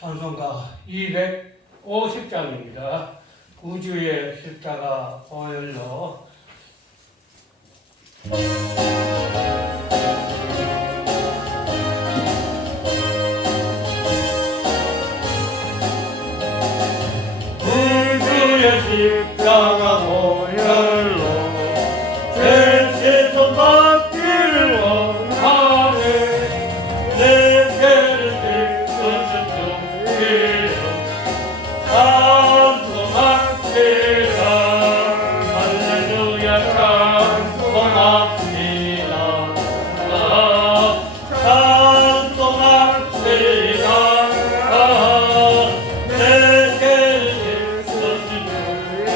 찬송가 250장입니다. 우주의 십자가 보혈로 우주의 십자가 보혈로 제 손 받기를 원하네. 내 죄를 씻어준 주기를 찬송합시다. 할렐루야 찬송합시다. 찬송합시다. 내 죄를 씻어준 주기를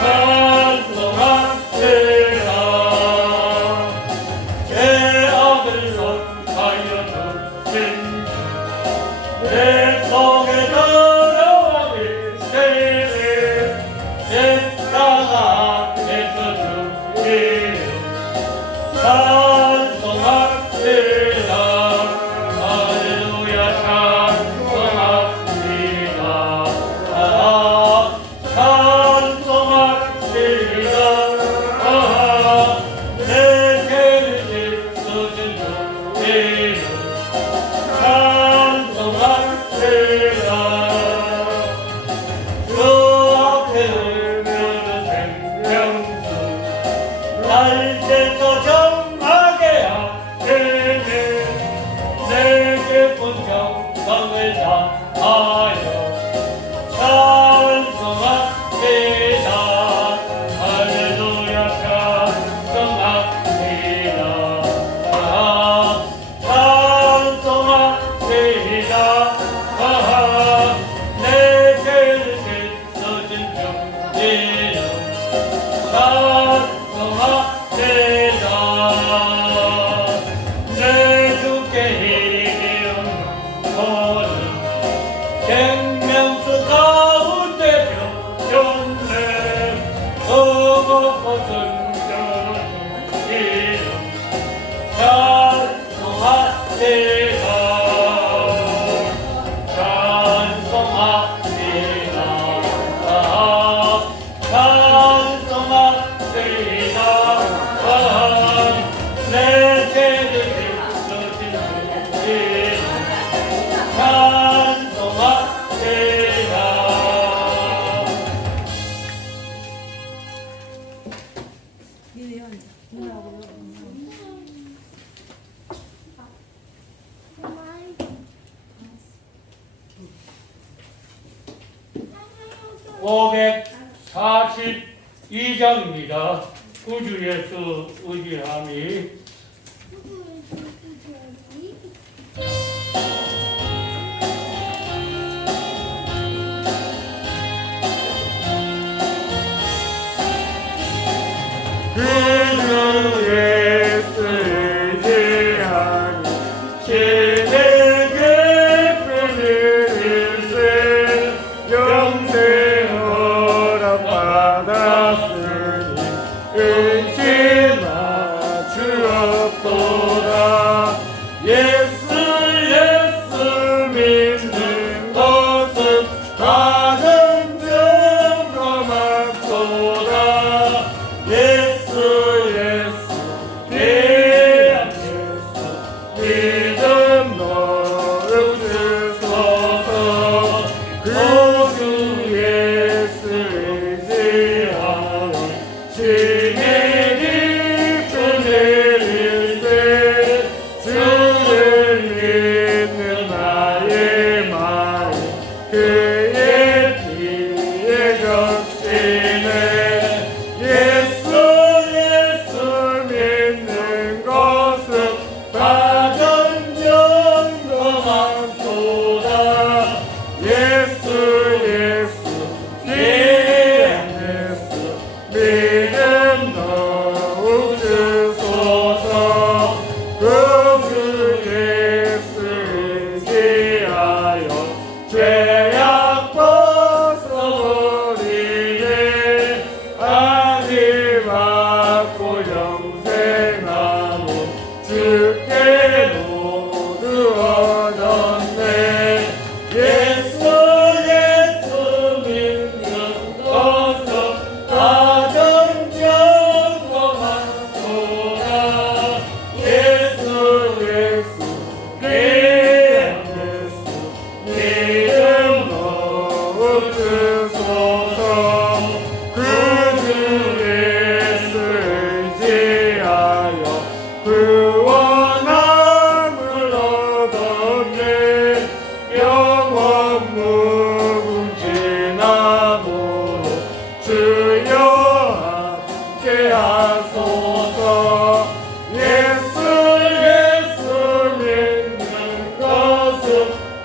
찬송합시다. 내 아들 선하여 주신 내 속에 들어와 계시네. 십자가 앞에서 주기를 찬송합시다. 할렐루야 찬송합시다. 찬송합시다. 내 죄를 씻어준 주기를 찬송합시다. 주 앞에 오면은 생명수 날개도 정하게 하시네. 내 깊은 평강을 다하여 찬송합시다. 할렐루야 찬송합시다. 찬송합시다. 내 죄를 씻어준 주기를 찬송합시다. 내 주께 이기는 손은 생명수 가운데 펴졌네. 무겁고 순결한 주기를 찬송합시다. 찬송합시다. 찬송합시다. 내 죄를 씻어준 주기를 찬송합시다. 니네 앉아. 누나하고 (542장입니다) 구주 예수 의지함이 구주 예수 의지함이 신의 깊은 일세 영생 허락받았으니 의심하 주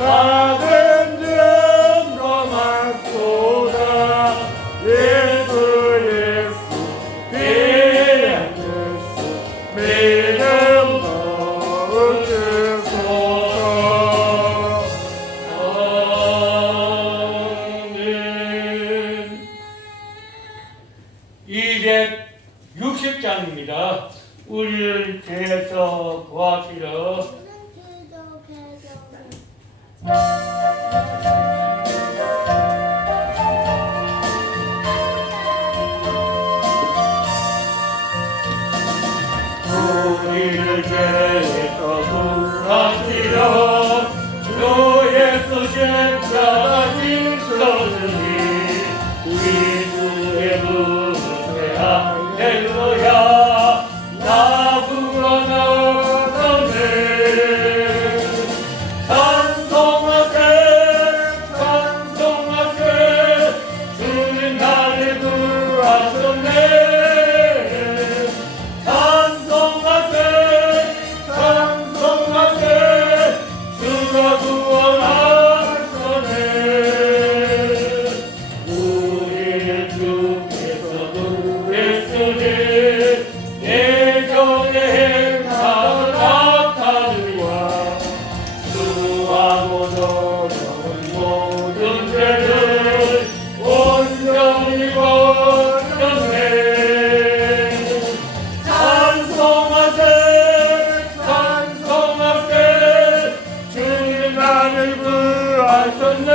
받은 증거만도다. 예수 예수 귀한 예수 믿음 넣어주소서. 아멘. 260장입니다. 우리를 죄에서 구하시려 우리를 죄에서 구하시려 주 예수 십자가 지셨으니 기도의 부르세 할렐루야. 나 구원하셨네. 찬송하세 찬송하세 주님 나를 구하셨네. 찬송하세 찬송하세 주가 구원하셨네. 우리를 주께서 구했으니 예전의 행하던 악하들과 수하고 더러운 모든 죄를 온전히 벗겼네. 찬송하세 찬송하세 주님 나를 구하셨네.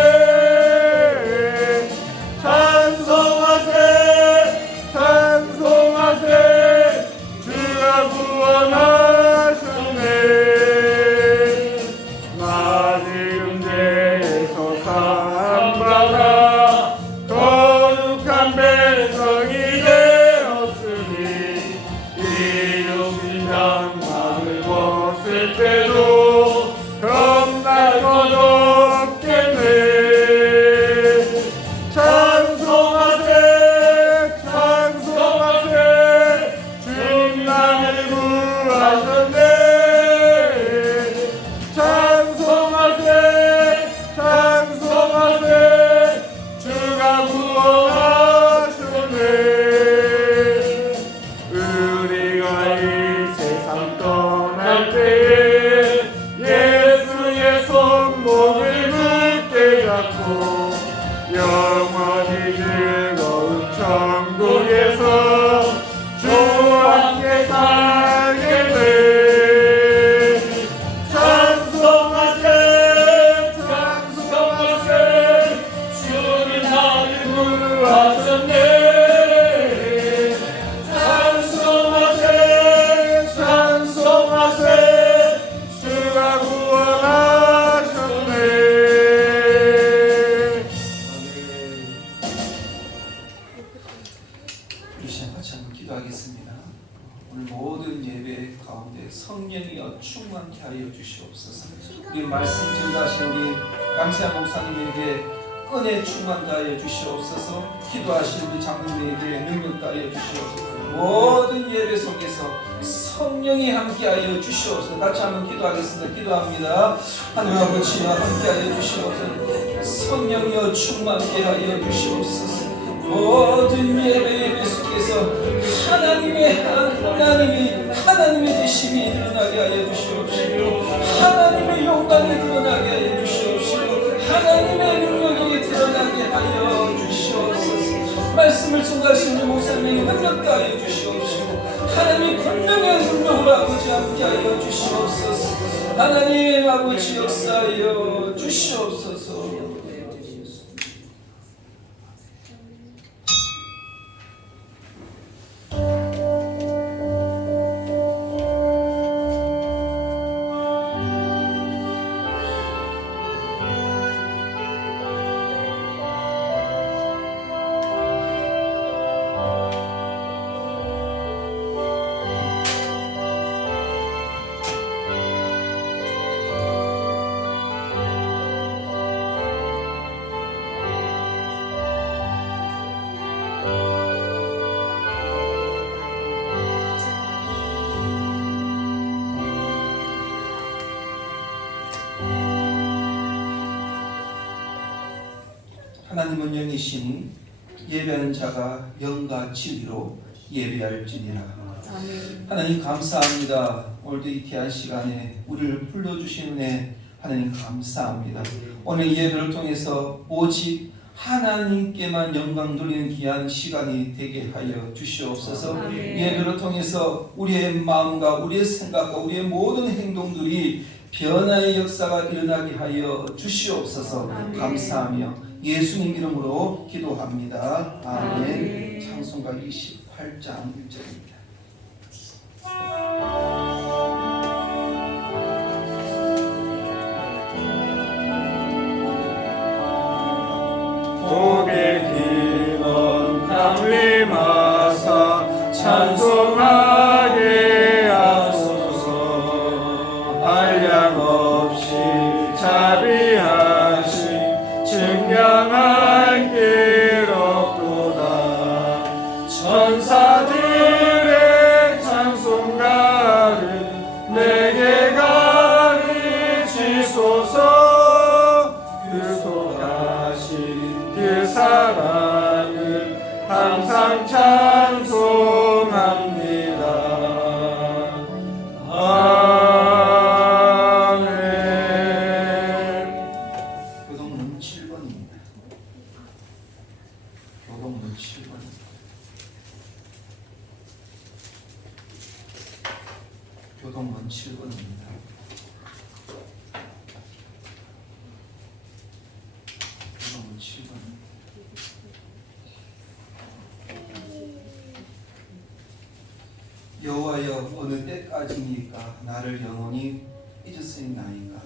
찬송하세 찬송하세 주가 구원하셨네. 나 지금 죄에서 사함받아 거룩한 백성이 되었으니 이룩신 장막을 벗을 때도 겁날 것 없겠네. 찬송하세 찬송하세 주님 나를 구하셨네. 찬송하세 찬송하세 주가 구원하셨네. 우리가 이 세상 떠날 때에 예수의 손목을 굳게 잡고 영원히 즐거운 천국에서 주와 함께 살겠네. 찬송하세 찬송하세 주님 나를 구하셨네. 찬송하세 찬송하세 주가 구원하셨네. 우리 시간 같이 한번 기도하겠습니다. 오늘 모든 예배 가운데 성령이여 충만케 하여 주시옵소서. 우리 말씀 증가하신 우리 강시아 목사님에게 은혜 충만케 하여 주시옵소서. 기도하신 우리 장로님에게 능력 하여 주시옵소서. 모든 예배 속에서 성령이 함께하여 주시옵소서. 같이 한번 기도하겠습니다. 기도합니다. 하나님 아버지와 함께하여 주시옵소서. 성령이여 충만케 하여 주시옵소서. 모든 예배 속에서 하나님의 되심이 드러나게 하여 주시옵시고 하나님의 영광이 드러나게 하여 주시옵시고 하나님의 능력이 드러나게 하여 주시옵소서. 말씀을 증거하시는 목사님에게 능력도 하여 주시옵시고 하나님이 분명한 능력으로 아버지 함께 하여 주시옵소서. 하나님 아버지 역사하여 주시옵소서. 하나님은 영이시니 예배하는 자가 영과 진리로 예배할지니라. 아멘. 하나님 감사합니다. 오늘도 이 귀한 시간에 우리를 불러주신 은혜 하나님 감사합니다. 오늘 예배를 통해서 오직 하나님께만 영광 돌리는 귀한 시간이 되게 하여 주시옵소서. 아멘. 예배를 통해서 우리의 마음과 우리의 생각과 우리의 모든 행동들이 변화의 역사가 일어나게 하여 주시옵소서. 아멘. 감사하며 예수님 이름으로 기도합니다. 아멘. 아멘. 찬송가 28장 1절입니다. 복의 기원 감림하사 찬송하게 하소서. 한량없이 자비하신 증량한 길 없도다. 천사들의 찬송가를 내게 가르치소서. 그 속하신 그 사랑을 항상 찬송합니다. 아멘. 교동문 7번입니다. 교동문 7번입니다. 교동문 7번입니다. 교동문 7번. 여호와여 어느 때까지니까 나를 영원히 잊었으리나이까.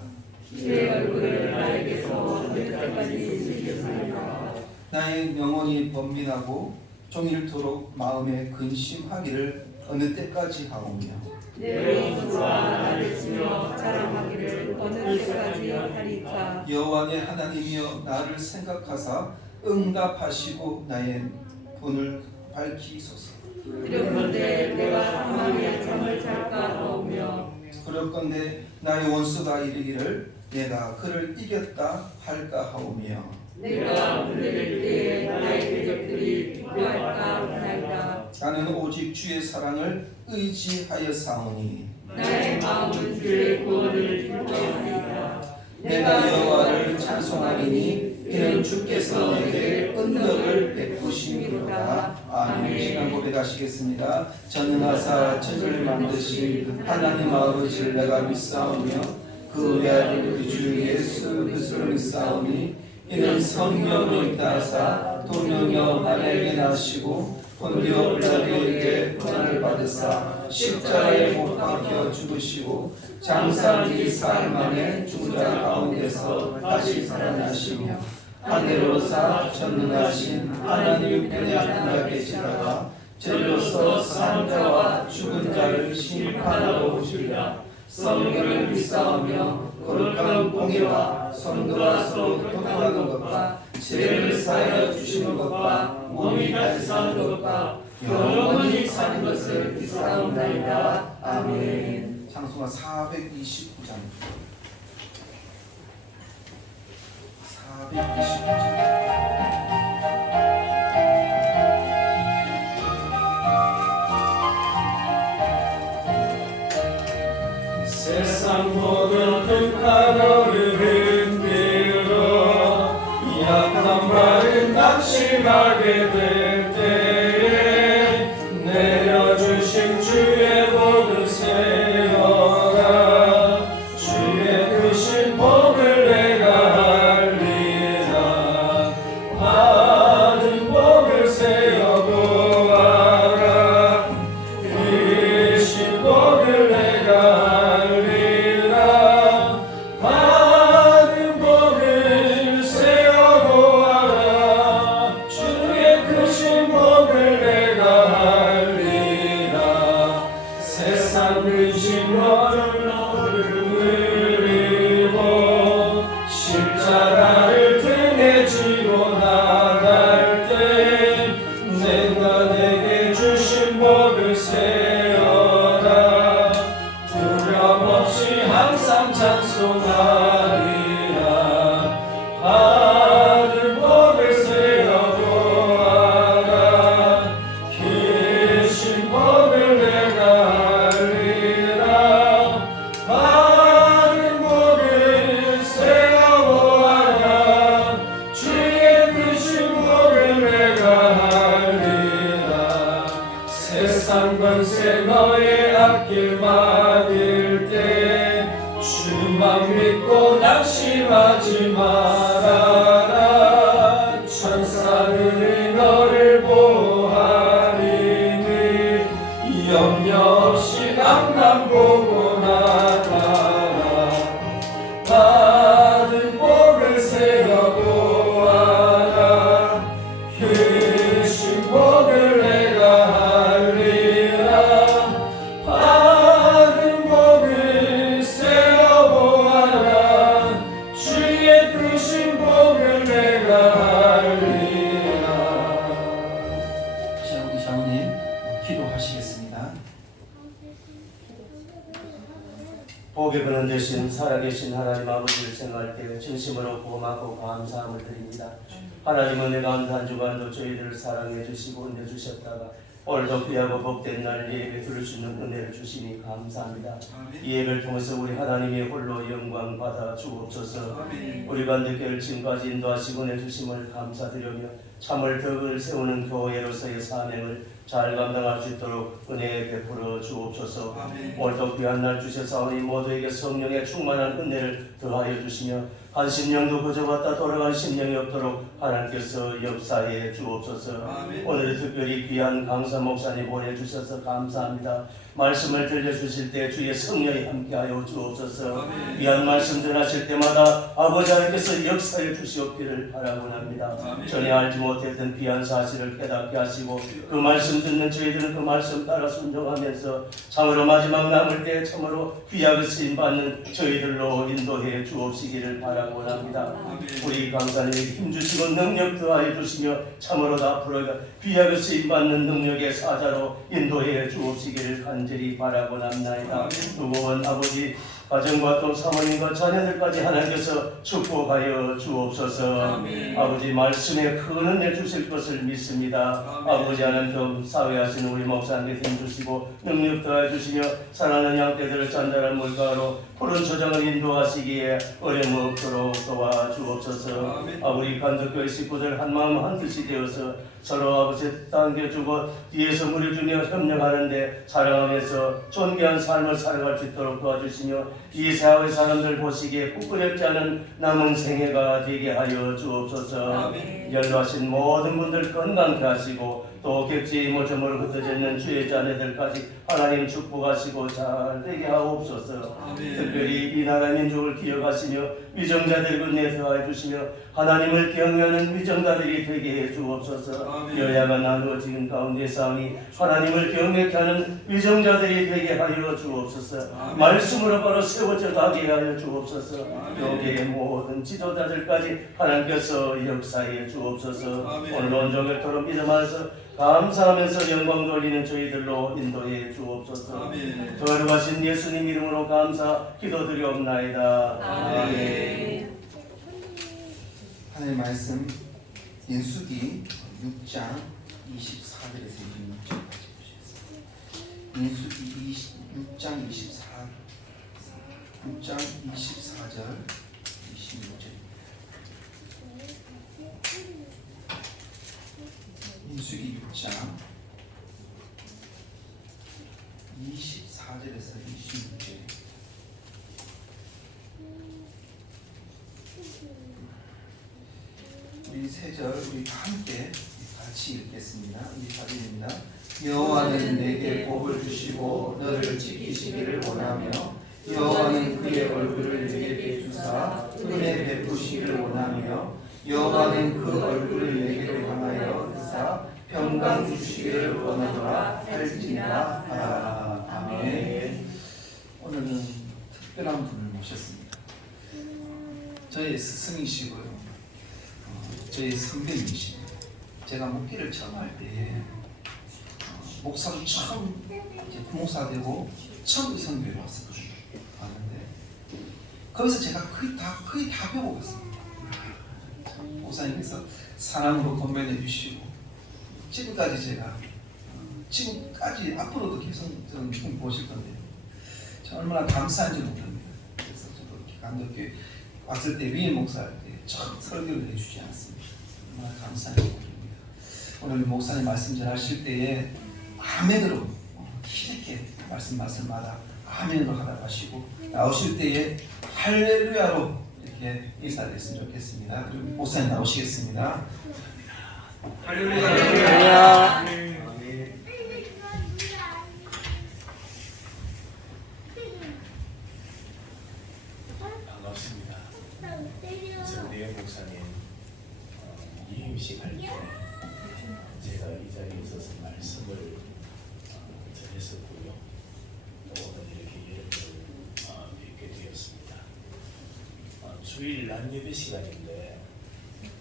내 얼굴을 나에게서 어느 때까지 숨기겠습니까? 나의 영혼이 번민하고 종일토록 마음에 근심하기를 어느 때까지 하오며 내 원수가 나를 치며 자랑하기를 어느 때까지 하리까? 여호와 내 하나님이여 나를 생각하사 응답하시고 나의 분을 밝히소서. 두렵건대 내가 사망의 잠을 잘까 하오며 그럴건대 나의 원수가 이르기를 내가 그를 이겼다 할까 하오며 내가 물릴 때에 나의 대적들이 기뻐할까 하나이다. 나는 오직 주의 사랑을 의지하여 사오니 나의 마음은 주의 구원을 기뻐하리이다. 내가 여호와를 찬송하리니 이는 주께서 내게 은덕을 베푸심이로다. 아멘. 시간 고백하시겠습니다. 전능하사 천지를 만드신 하나님 아버지를 내가 믿사오며 그 외아들 우리 주 예수 그리스도를 믿사오니 이는 성령을 따사 동령여 나에게 나시고 본디오 빌라도에게 고난을 받으사 십자가에 못 박혀 죽으시고 장사한 지 사흘 만에 죽은 자 가운데서 다시 살아나시며 하늘로사 전능하신 하나님 편에 앉아 계시다가 저리로서 산 자와 죽은 자를 심판하러 오시리라. 성령을 믿사오며 거룩한 공의와 성도가 서로 교통하는 것과 죄를 사하여 주시는 것과 몸이 다시 사는 것과 영원히 사는 것을 믿사옵나이다. 아멘. 찬송가 429장 429장 세상 모든 큰 파도를 흔들어 약한 발은 낙심하게 될 때에 내려주신 주의 복을 세워라. 주의 크신 복을 내가 알리라. 근심하지 말아라 천사들이 너를 보호하리니 염려 없이 앞만 보고 나가라 받은 복을 세어보아라 크신 복을 내가 알리라 받은 복을 세어보아라 주의 크신 복을 내가 알리라. 자, 우리 장로님 기도하시겠습니다. 복에 그는 대신 살아계신 하나님 아버지를 생각할 때 진심으로 고맙고 감사함을 드립니다. 하나님은 내가 한 주간도 저희들을 사랑해 주시고 은혜 주셨다가 오늘도 귀하고 복된 날 예배 들을 수 있는 은혜를 주시니 감사합니다. 이 예배를 통해서 우리 하나님의 홀로 영광 받아 주옵소서. 우리 가운데 지금까지 인도하시고 은혜 주심을 감사드리며 참을 덕을 세우는 교회로서의 사명을 잘 감당할 수 있도록 은혜 베풀어 주옵소서. 오늘도 귀한 날 주셔서 모두에게 성령의 충만한 은혜를 더하여 주시며 한 심령도 그저 왔다 돌아간 심령이 없도록 하나님께서 역사해 주옵소서. 오늘은 특별히 귀한 강사 목사님 보내주셔서 감사합니다. 말씀을 들려주실 때 주의 성령이 함께하여 주옵소서. 귀한 말씀 전하실 때마다 아버지 하나님께서 역사해 주시옵기를 바라곤합니다. 전에 알지 못했던 귀한 사실을 깨닫게 하시고 그 말씀 듣는 저희들은 그 말씀 따라 순종하면서 참으로 마지막 남을 때 참으로 귀하게 쓰임받는 저희들로 인도해 주옵시기를 바라곤합니다. 우리 강사님에게 힘주시고 능력 더하여 주시며 참으로 앞으로 귀하게 쓰임받는 능력의 사자로 인도해 주옵시기를 간절히 바라곤합니다. 두고원 아버지 가정과 또 사모님과 자녀들까지 하나님께서 축복하여 주옵소서. 아버지 말씀에 큰 은혜 주실 것을 믿습니다. 아버지 하나님 좀 사회하시는 우리 목사님께 힘주시고 능력 더해 주시며 사랑하는 양떼들을 잔잔한 물가로 푸른 초장을 인도하시기에 어려움 없도록 도와주옵소서. 우리 간독교회 식구들 한마음 한뜻이 되어서 서로 아버지 당겨주고 뒤에서 무리주며 협력하는데 사랑하면서 존귀한 삶을 살아갈 수 있도록 도와주시며 이 사회 사람들 보시기에 부끄럽지 않은 남은 생애가 되게 하여 주옵소서. 연로하신 모든 분들 건강케 하시고 또 객지 모점으로 흩어져 있는 주의 자녀들까지 하나님 축복하시고 잘 되게 하옵소서. 특별히 이 나라 민족을 기억하시며 위정자들 은혜 더하여 주시며 하나님을 경외하는 위정자들이 되게 해 주옵소서. 여야가 나누어진 가운데 싸우니 하나님을 경외케 하는 위정자들이 되게 하여 주옵소서. 말씀으로 바로 세워져 가게 하여 주옵소서. 교계의 모든 지도자들까지 하나님께서 역사해 주옵소서. 오늘 온종일 토록 믿음 안에서 감사하면서 영광 돌리는 저희들로 인도해 주옵소서. 거룩하신 예수님 이름으로 감사 기도드리옵나이다. 아멘. 하나님의 말씀 민수기 6장 24절에서 26절까지 보시겠습니다. 민수기 6장 6장 24절 26절 민수기 6장 24절에서 26절 우리 세 절 우리 함께 같이 읽겠습니다. 우리 사진입니다. 여호와는 내게 복을 주시고 너를 지키시기를 원하며 여호와는 그의 얼굴을 내게 주사 은혜 베푸시기를 원하며 여호와는 그 얼굴을 내게로 향하여 주사 평강 주시기를 원하노라 할지니라. 아멘. 오늘은 특별한 분을 모셨습니다. 저의 스승이시고요. 저희 선배님이십니다. 제가 목회를 처음 할 때에 목사로 처음 부목사 되고 처음 선교를 왔었거든요. 왔는데 거기서 제가 거의 다 배우고 갔습니다. 목사님께서 사랑으로 건면해 주시고 지금까지 앞으로도 계속 저는 보실 건데요. 저 얼마나 감사한지 모릅니다. 그래서 저도 이렇게 감독교회 왔을 때 위에 목사할 때 처음 설교를 해주지 않았습니다. 얼마나 감사한지 모릅니다. 오늘 목사님 말씀 전하실 때에 아멘으로 힘있게 말씀마다 아멘으로 하라고 하시고 나오실 때에 할렐루야로 이렇게 이렇게 인사를 했으면 좋겠습니다. 그리고 목사님 나오시겠습니다. 할렐루야. 반갑습니다. 정대영 목사님 이임식 할 때 제가 이 자리에 있어서 말씀을 전했었고요. 또 오늘 이렇게 여러분을 뵙게 되었습니다. 주일 낮 예배 시간인데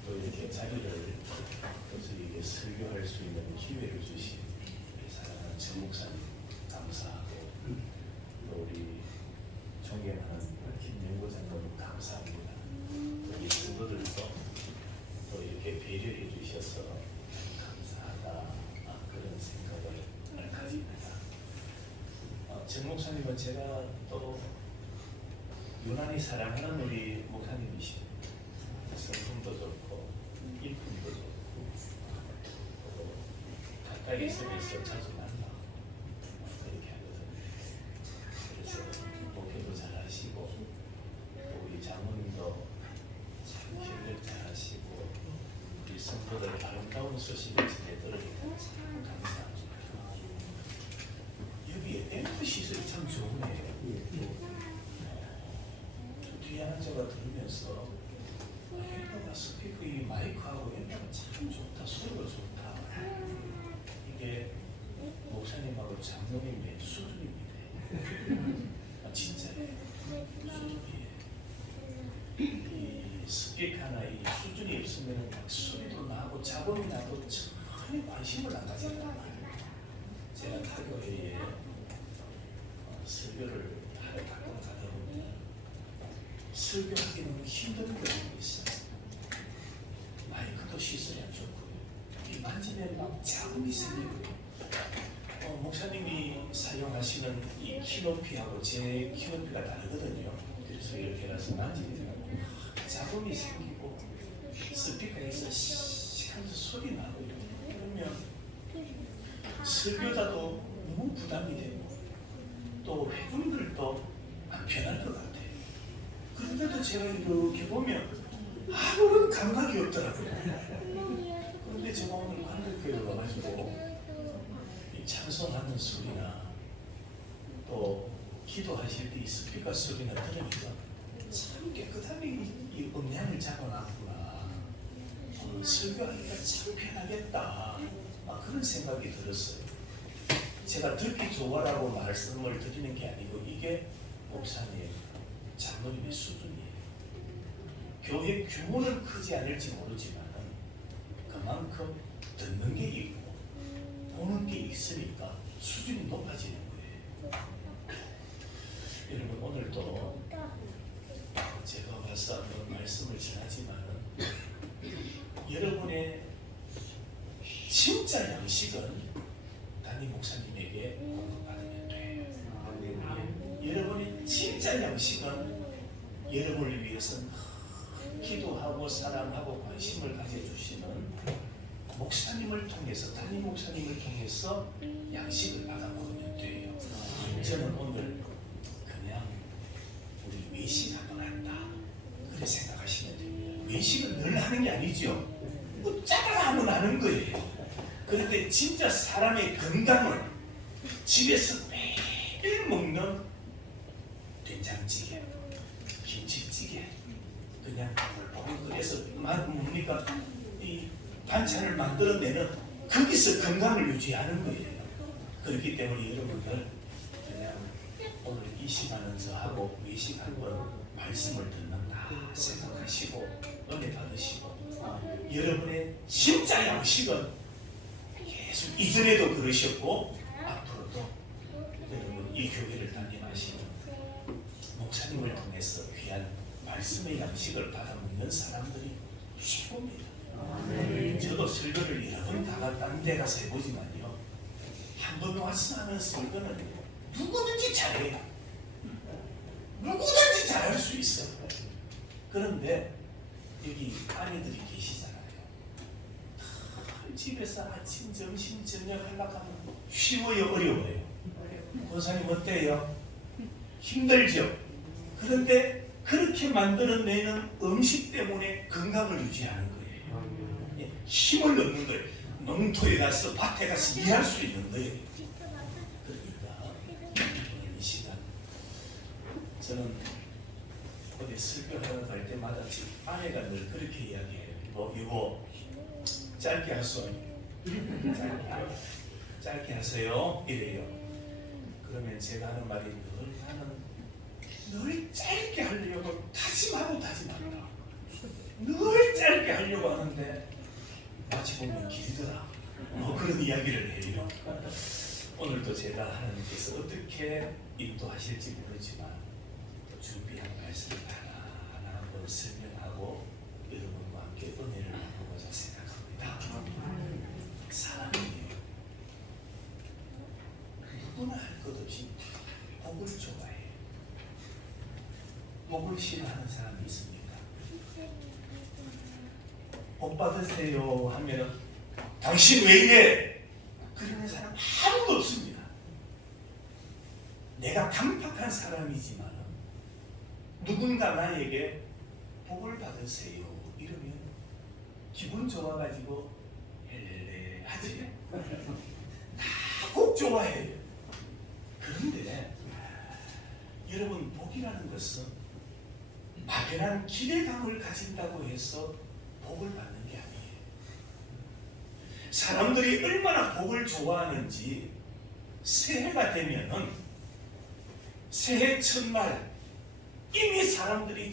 또 이렇게 자리를 또 저희에게 설교할 수 있는 기회를 주신 우리 사랑하는 정 목사님 감사하고 또 우리 존경하는 김영고장 너무 감사합니다. 우리 친구들도 또 이렇게 배려해 주셔서 감사하다 그런 생각을 가집니다. 정 목사님은 제가 또 유난히 사랑하는 우리 목사님이십니다. 성품도 좋고 인품도 좋고 또 가까이 있으면서 자주 만나 그렇게 하거든요. 그래서 목회도 잘하시고 또 우리 장모님도 참 협력 잘하시고 우리 성도들 아름다운 소식을 전해 들으니까 참 감사합니다. 여기 앰프 시설이 참 좋네요. 뒤에 앉아가 들으면서 앰프가 스피커 이 마이크하고 앰프가 참 좋다. 소리가 좋다. 이게 목사님하고 장로님의 수준입니다. 진짜예요. 수준이에요. 이 스피커나 이 수준이 없으면 막 소리도 나고 잡음이 나도 전혀 관심을 안 가진단 말이에요. 제가 타교회에 설교를 하러 가끔 가다 보면 설교하기 너무 힘든 경우가 있어요. 마이크도 시설이 안 좋고요. 이 만지면 막 잡음이 생기고요. 목사님이 사용하시는 이 키높이하고 제 키높이가 다르거든요. 그래서 이렇게 가서 만지면 잡음이 생기고 스피커에서 시간도 소리 나고 그러면 설교자도 너무 부담이 되고 또 회중들도 안 편할 것 같아요. 그런데도 제가 이렇게 보면 아무런 감각이 없더라고요. 그런데 제가 오늘 관객교회로 가가지고 이 찬송하는 소리나 또 기도하실 때 이 스피커 소리나 들으니까 참 깨끗하게 이 음량을 잡아놨구나. 설교하기가 참 편하겠다. 그런 생각이 들었어요. 제가 듣기 좋아라고 말씀을 드리는 게 아니고 이게 목사님, 장로님의 수준이에요. 교회 규모는 크지 않을지 모르지만 그만큼 듣는 게 있고 보는 게 있으니까 수준이 높아지는 거예요. 여러분 오늘도 제가 와서 한번 말씀을 전하지만 여러분의 진짜 양식은 담임 목사님에게 공급받으면 돼요. 여러분의 진짜 양식은 여러분을 위해서 기도하고 사랑하고 관심을 가져주시는 목사님을 통해서 담임 목사님을 통해서 양식을 받아 먹으면 돼요. 저는 오늘 그냥 우리 외식 한번 한다 그렇게 생각하시면 됩니다. 외식은 늘 하는 게 아니죠. 뭐 짜다가 하면 하는 거예요. 그런데 진짜 사람의 건강을 집에서 매일 먹는 된장찌개, 김치찌개, 그냥 끓여서 뭡니까? 이 반찬을 만들어내는 거기서 건강을 유지하는 거예요. 그렇기 때문에 여러분들 그냥 오늘 이 시간은 저하고 외식 한번 말씀을 듣는다 생각하시고 은혜 받으시고 여러분의 진짜 양식은 계속 이전에도 그러셨고 앞으로도 여러분 이 교회를 담임하시는 목사님을 통해서 귀한 말씀의 양식을 받아 먹는 사람들이 최고입니다. 저도 설교를 여러 번 다른 데 가서 해보지만요, 한 번 와서 하는 설교는 누구든지 잘해요. 누구든지 잘할 수 있어요. 그런데 여기 아내들이 계시잖아요. 집에서 아침, 점심, 저녁 하려고 하면 쉬워요, 어려워요? 권사님 어때요? 힘들죠? 그런데 그렇게 만들어내는 음식 때문에 건강을 유지하는 거예요. 예, 힘을 얻는 거예요. 농토에 가서 밭에 가서 일할 수 있는 거예요. 그러니까 이 시간 저는 어디 설교하러 갈 때마다 집 아내가 늘 그렇게 이야기해요. 뭐 이거 짧게 하소. 짧게 하세요. 이래요. 그러면 제가 하는 말이 늘 짧게 하려고 다짐하고 다짐한다. 늘 짧게 하려고 하는데 마치 보면 길더라. 뭐 그런 이야기를 해요. 오늘도 제가 하나님께서 어떻게 인도하실지 모르지만 준비한 말씀을 하나하나 한번 설명하고 여러분과 함께 은혜를 나누고자 생각합니다. 사랑이에요. 누구나 할 것 없이 복을 좋아해요. 복을 싫어하는 사람이 있습니까? 복 받으세요 하면 당신 왜 이래? 그러는 사람 아무도 없습니다. 내가 강팍한 사람이지만 누군가 나에게 복을 받으세요 이러면 기분 좋아가지고 헬렐레 하지. 다 꼭 좋아해요. 그런데 여러분 복이라는 것은 막연한 기대감을 가진다고 해서 복을 받는 게 아니에요. 사람들이 얼마나 복을 좋아하는지 새해가 되면은 새해 첫날 이미 사람들이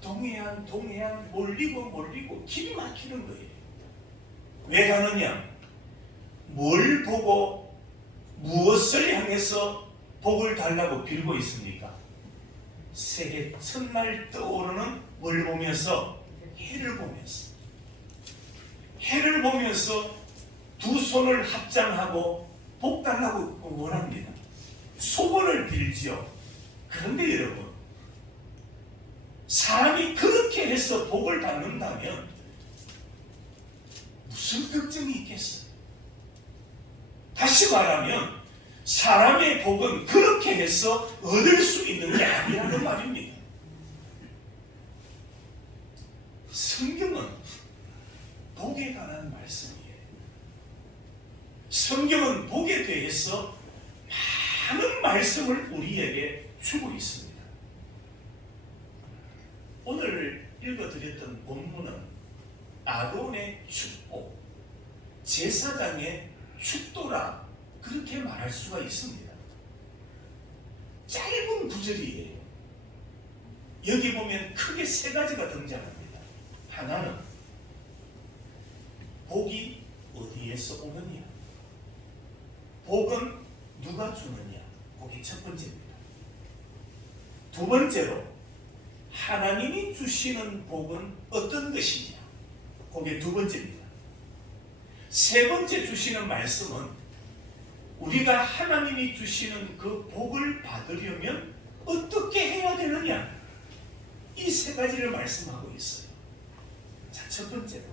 동해안 몰리고 길이 막히는 거예요. 왜 가느냐? 뭘 보고 무엇을 향해서 복을 달라고 빌고 있습니까? 새해 첫날 떠오르는 뭘 보면서? 해를 보면서. 해를 보면서 두 손을 합장하고 복 달라고 원합니다. 소원을 빌지요. 그런데 여러분, 사람이 그렇게 해서 복을 받는다면 무슨 걱정이 있겠어요? 다시 말하면 사람의 복은 그렇게 해서 얻을 수 있는 게 아니라는 말입니다. 성경은 복에 관한 말씀이에요. 성경은 복에 대해서 많은 말씀을 우리에게 주고 있습니다. 오늘 읽어드렸던 본문은 아론의 축복, 제사장의 축도라 그렇게 말할 수가 있습니다. 짧은 구절이에요. 여기 보면 크게 세 가지가 등장합니다. 하나는 복이 어디에서 오느냐, 복은 누가 주느냐, 그게 첫 번째입니다. 두 번째로 하나님이 주시는 복은 어떤 것이냐, 그게 두 번째입니다. 세 번째 주시는 말씀은 우리가 하나님이 주시는 그 복을 받으려면 어떻게 해야 되느냐, 이 세 가지를 말씀하고 있어요. 자, 첫 번째로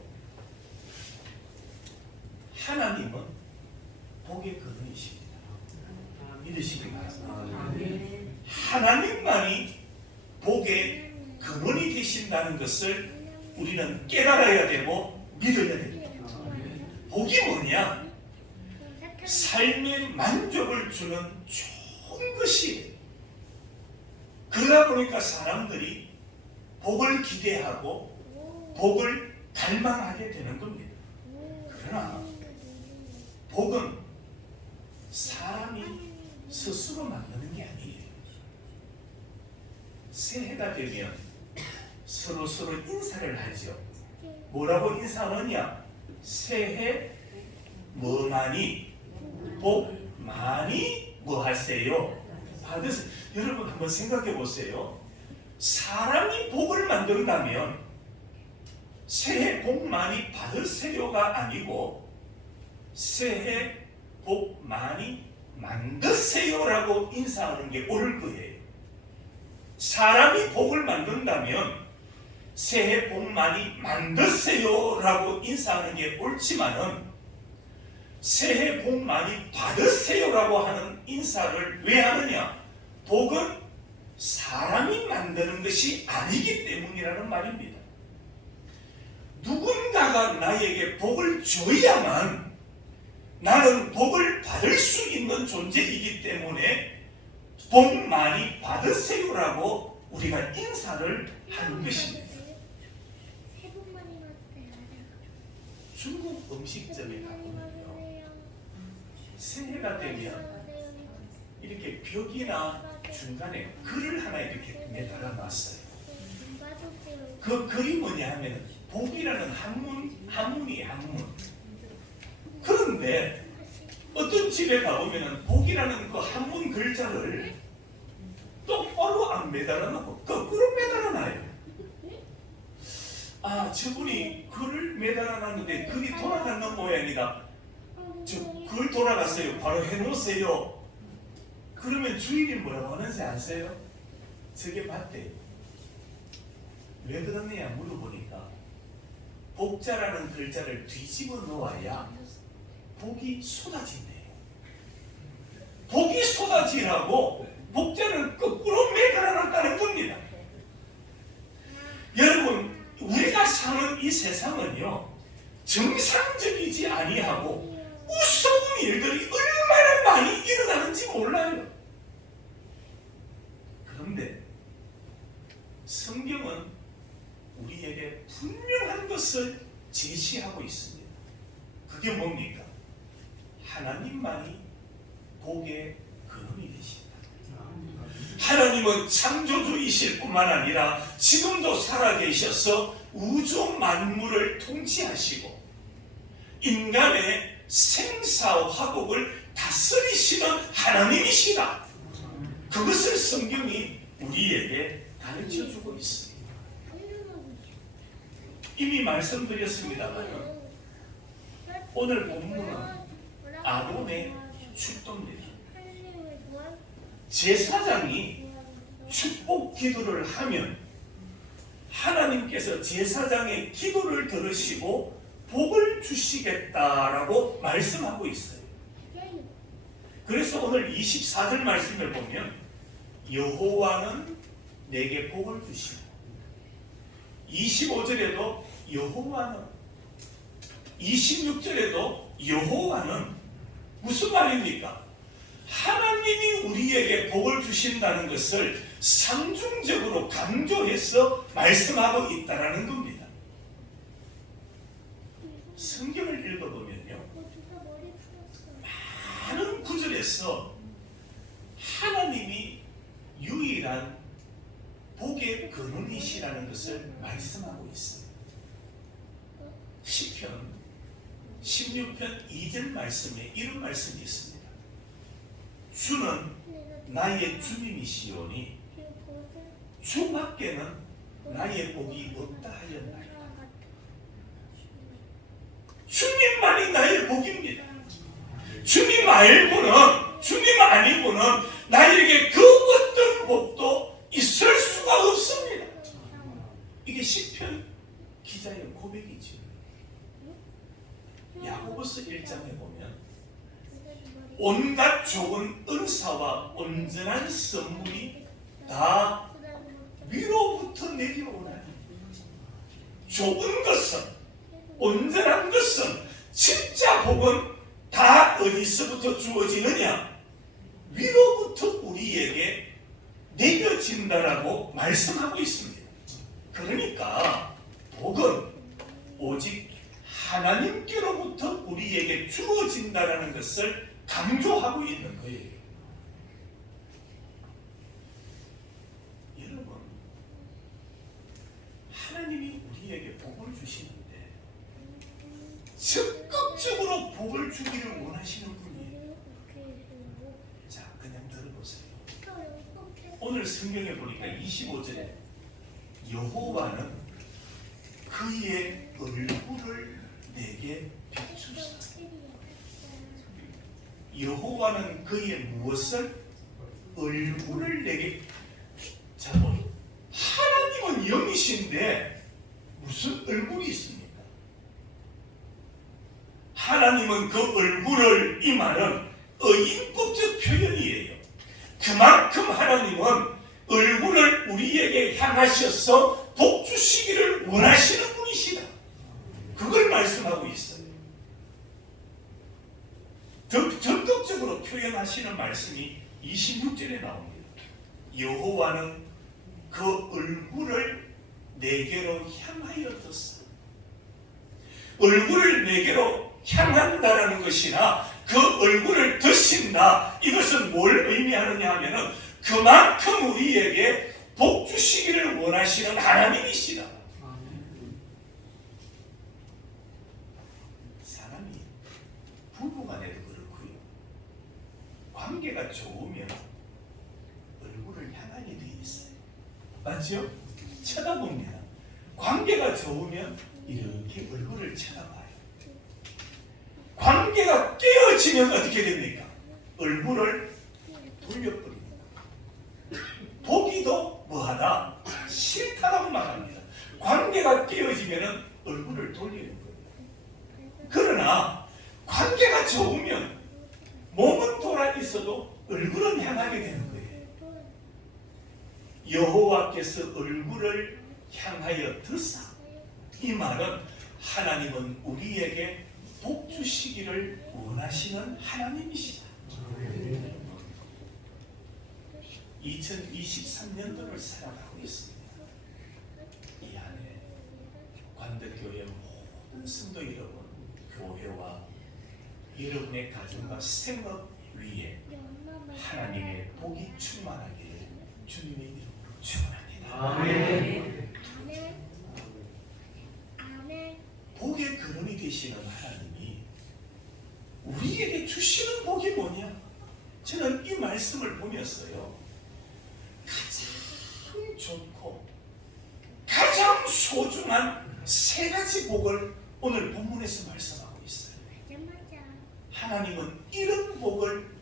하나님은 복의 근원이십니다. 믿으시기 바랍니다. 하나님만이 복의 근원이 되신다는 것을 우리는 깨달아야 되고 믿어야 됩니다. 복이 뭐냐? 삶의 만족을 주는 좋은 것이에요. 그러다 보니까 사람들이 복을 기대하고 복을 갈망하게 되는 겁니다. 그러나 복은 사람이 스스로 만드는 게 아니에요. 새해가 되면 서로 인사를 하죠. 뭐라고 인사하느냐? 새해 뭐 많이, 복 많이 뭐 하세요? 받으세요. 여러분 한번 생각해 보세요. 사람이 복을 만든다면 새해 복 많이 받으세요가 아니고 새해 복 많이 만드세요라고 인사하는 게 옳을 거예요. 사람이 복을 만든다면 새해 복 많이 만드세요라고 인사하는 게 옳지만은 새해 복 많이 받으세요라고 하는 인사를 왜 하느냐? 복은 사람이 만드는 것이 아니기 때문이라는 말입니다. 누군가가 나에게 복을 줘야만 나는 복을 받을 수 있는 존재이기 때문에 복 많이 받으세요라고 우리가 인사를 하는 것입니다. 중국 음식점에 가보면요, 새해가 되면 이렇게 벽이나 중간에 글을 하나 이렇게 매달아 놨어요. 그 글이 뭐냐 하면 복이라는 한문이에요, 한문. 그런데 어떤 집에 가보면 복이라는 그 한문 글자를 똑바로 안 매달아 놓고 거꾸로 매달아 놔요. 아, 저분이 글을 매달아 놨는데 글이 돌아가는 모양이다. 저 글 돌아갔어요. 바로 해놓으세요. 그러면 주인이 뭐라고 하는지 아세요? 저게 맞대요. 왜 그러느냐 물어보니까 복자라는 글자를 뒤집어 놓아야 복이 쏟아진대요. 복이 쏟아지라고 복자를 거꾸로 매달아놨다는 겁니다. 여러분, 우리가 사는 이 세상은요, 정상적이지 아니하고 무서운 일들이 얼마나 많이 일어나는지 몰라요. 그런데 성경은 우리에게 분명한 것을 제시하고 있습니다. 그게 뭡니까? 하나님만이 복의 근원이 되신다. 하나님은 창조주이실 뿐만 아니라 지금도 살아계셔서 우주 만물을 통치하시고 인간의 생사화복을 다스리시는 하나님이시다. 그것을 성경이 우리에게 가르쳐주고 있습니다. 이미 말씀드렸습니다만 오늘 본문은 아론의 축도입니다. 제사장이 축복 기도를 하면 하나님께서 제사장의 기도를 들으시고 복을 주시겠다라고 말씀하고 있어요. 그래서 오늘 24절 말씀을 보면 여호와는 내게 복을 주시고 25절에도 여호와는 26절에도 여호와는 무슨 말입니까? 하나님이 우리에게 복을 주신다는 것을 상중적으로 강조해서 말씀하고 있다는 겁니다. 성경을 읽어보면요, 많은 구절에서 하나님이 유일한 복의 근원이시라는 것을 말씀하고 있습니다. 시편 16편 2절 말씀에 이런 말씀이 있습니다. 주는 나의 주님이시오니 주 밖에는 나의 복이 없다 하였나이다. 주님만이 나의 복입니다. 주님 말고는, 주님 아니고는 나에게 그 어떤 복도 있을 수가 없습니다. 이게 시편 기자의 고백이죠. 야고보서 1장에 보면 온갖 좋은 은사와 온전한 선물이 다 위로부터 내려오나니 좋은 것은, 온전한 것은, 진짜 복은 다 어디서부터 주어지느냐? 위로부터 우리에게 내려진다라고 말씀하고 있습니다. 그러니까 복은 오직 하나님께로부터 우리에게 주어진다라는 것을 강조하고 있는 거예요. 여러분, 하나님이 우리에게 복을 주시는데 적극적으로 복을 주기를 원하시는 분이에요. 자, 그냥 들어보세요. 오늘 성경에 보니까 25절에 여호와는 그의 얼굴을 내게 비추사. 여호와는 그의 무엇을? 얼굴을 내게. 자, 하나님은 영이신데 무슨 얼굴이 있습니까? 하나님은 그 얼굴을, 이 말은 어인법적 표현이에요. 그만큼 하나님은 얼굴을 우리에게 향하셔서 복 주시기를 원하시는 분이시다. 그걸 말씀하고 있어요. 더 적극적으로 표현하시는 말씀이 26절에 나옵니다. 여호와는 그 얼굴을 내게로 향하여 뒀어. 얼굴을 내게로 향한다라는 것이나 그 얼굴을 드신다, 이것은 뭘 의미하느냐 하면은 그만큼 우리에게 복 주시기를 원하시는 하나님이시다. 사람이 부부간에도 그렇고요, 관계가 좋으면 얼굴을 향하게 돼 있어요. 맞죠? 쳐다봅니다. 관계가 좋으면 이렇게 얼굴을 쳐다봐요. 관계가 깨어지면 어떻게 됩니까? 얼굴을 돌려버립니다. 보기도 뭐하다? 싫다라고 말합니다. 관계가 깨어지면 얼굴을 돌리는 거예요. 그러나 관계가 좋으면 몸은 돌아 있어도 얼굴은 향하게 되는 거예요. 여호와께서 얼굴을 향하여 드사, 이 말은 하나님은 우리에게 복 주시기를 원하시는 하나님이시다. 2023년도를 살아가고 있습니다. 이 안에 관덕교회 모든 성도 여러분, 교회와 여러분의 가정과 생업 위에 하나님의 복이 충만하기를 주님의 이름으로 축원합니다. 아멘. 복의 근원이 되시는 하나님이 우리에게 주시는 복이 뭐냐? 저는 이 말씀을 보면서요, 가장 좋고 가장 소중한 세 가지 복을 오늘 본문에서 말씀하고 있어요. 하나님은 이런 복을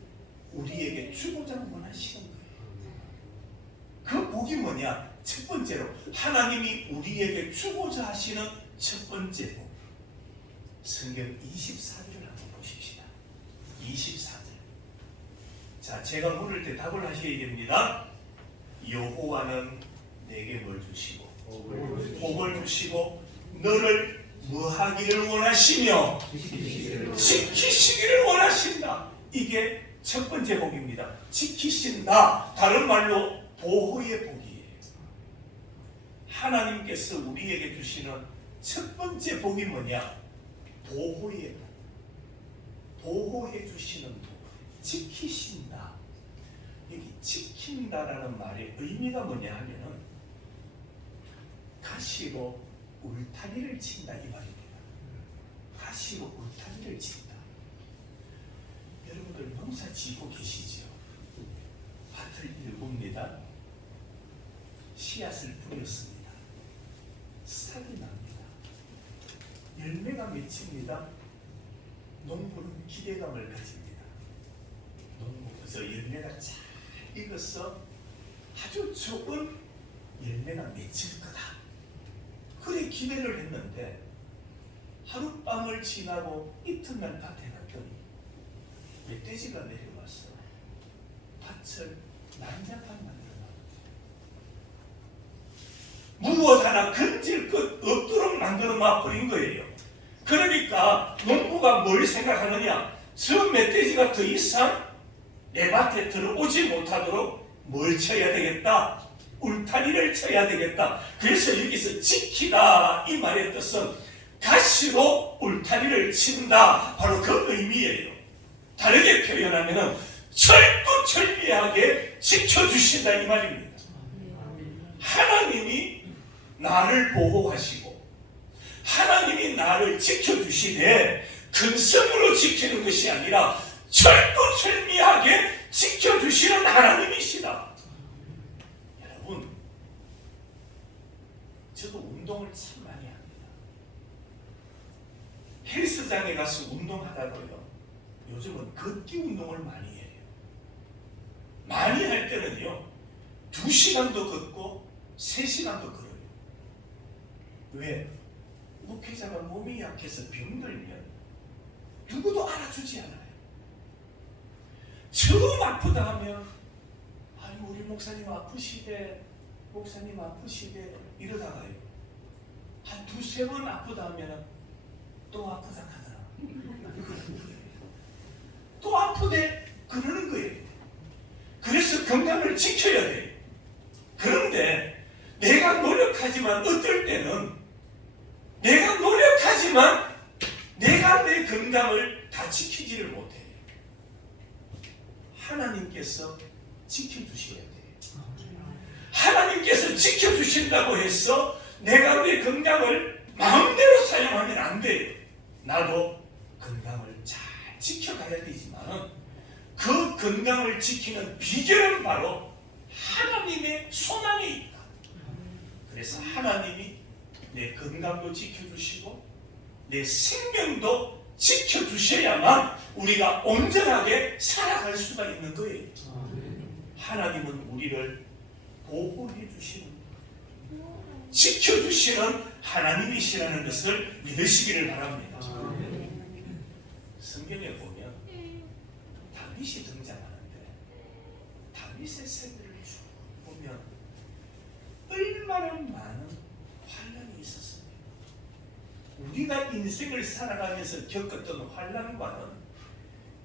우리에게 주고자 원하시는 거예요. 그 복이 뭐냐? 첫 번째로 하나님이 우리에게 주고자 하시는 첫 번째 복, 성경 24절을 한번 보십시다. 24절. 자, 제가 물을 때 답을 하셔야 됩니다. 여호와는 내게 뭘 주시고 복을 주시고 너를 뭐 하기를 원하시며 지키시기를 원하신다. 이게 첫 번째 복입니다. 지키신다, 다른 말로 보호의 복이에요. 하나님께서 우리에게 주시는 첫 번째 복이 뭐냐? 보호의 복. 보호해 주시는 복, 지키신다. 여기 지킨다라는 말의 의미가 뭐냐 하면은 가시로 울타리를 친다, 이 말입니다. 가시로 울타리를 친다. 여러분들 농사 짓고 계시죠? 밭을 일굽니다. 씨앗을 뿌렸습니다. 싹이 납니다. 열매가 맺힙니다. 농부는 기대감을 가집니다. 농부에서 열매가 잘 익어서 아주 좋은 열매가 맺힐 거다, 그래 기대를 했는데 하룻밤을 지나고 이튿날 밭에 갔더니 멧돼지가 내려와서 밭을 난장판 만들어 놨어요. 무엇 하나 건질 것 없도록 만들어 놔버린 거예요. 그러니까 농부가 뭘 생각하느냐? 저 멧돼지가 더 이상 내 밭에 들어오지 못하도록 뭘 쳐야 되겠다? 울타리를 쳐야 되겠다. 그래서 여기서 지키다, 이 말의 뜻은 가시로 울타리를 친다, 바로 그 의미예요. 다르게 표현하면 철두철미하게 지켜주신다, 이 말입니다. 하나님이 나를 보호하시고 하나님이 나를 지켜주시되 근성으로 지키는 것이 아니라 철두철미하게 지켜주시는 하나님이시다. 여러분, 저도 운동을 참 많이 합니다. 헬스장에 가서 운동하다가요, 요즘은 걷기 운동을 많이 해요. 많이 할 때는요 2시간도 걷고 3시간도 걸어요. 왜? 목회자가 몸이 약해서 병들면 누구도 알아주지 않아요. 처음 아프다 하면 아유 아니 우리 목사님 아프시대 이러다가요 한 두세 번 아프다 하면 또 아프다 하더라. 또 아프대 그러는 거예요. 그래서 건강을 지켜야 돼. 그런데 내가 노력하지만 어떨 때는 내가 노력하지만 내가 내 건강을 다 지키지를 못해요. 하나님께서 지켜주셔야 돼요. 하나님께서 지켜주신다고 해서 내가 내 건강을 마음대로 사용하면 안 돼요. 나도 건강을 잘 지켜가야 되지만 그 건강을 지키는 비결은 바로 하나님의 손안에 있다. 그래서 하나님이 내 건강도 지켜주시고 내 생명도 지켜주셔야만 우리가 온전하게 살아갈 수가 있는 거예요. 하나님은 우리를 보호해 주시는 지켜주시는 하나님이시라는 것을 믿으시기를 바랍니다. 성경에 보면 다윗이 등장하는데 다윗의 생애를 쭉 보면 얼마나 많은 환난이 있었습니다. 우리가 인생을 살아가면서 겪었던 환난과는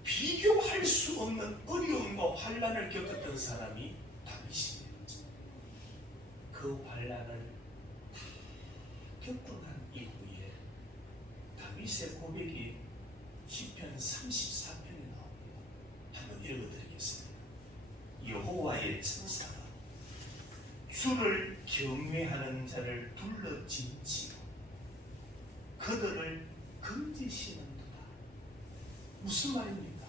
비교할 수 없는 어려움과 환난을 겪었던 사람이 다윗이에요. 그 환난을 다 겪고 난 이후에 다윗의 고백이 시편 34편에 나옵니다. 한번 읽어드리겠습니다. 여호와의 천사가 주를 경외하는 자를 둘러 진치고 그들을 건지시는도다. 무슨 말입니까?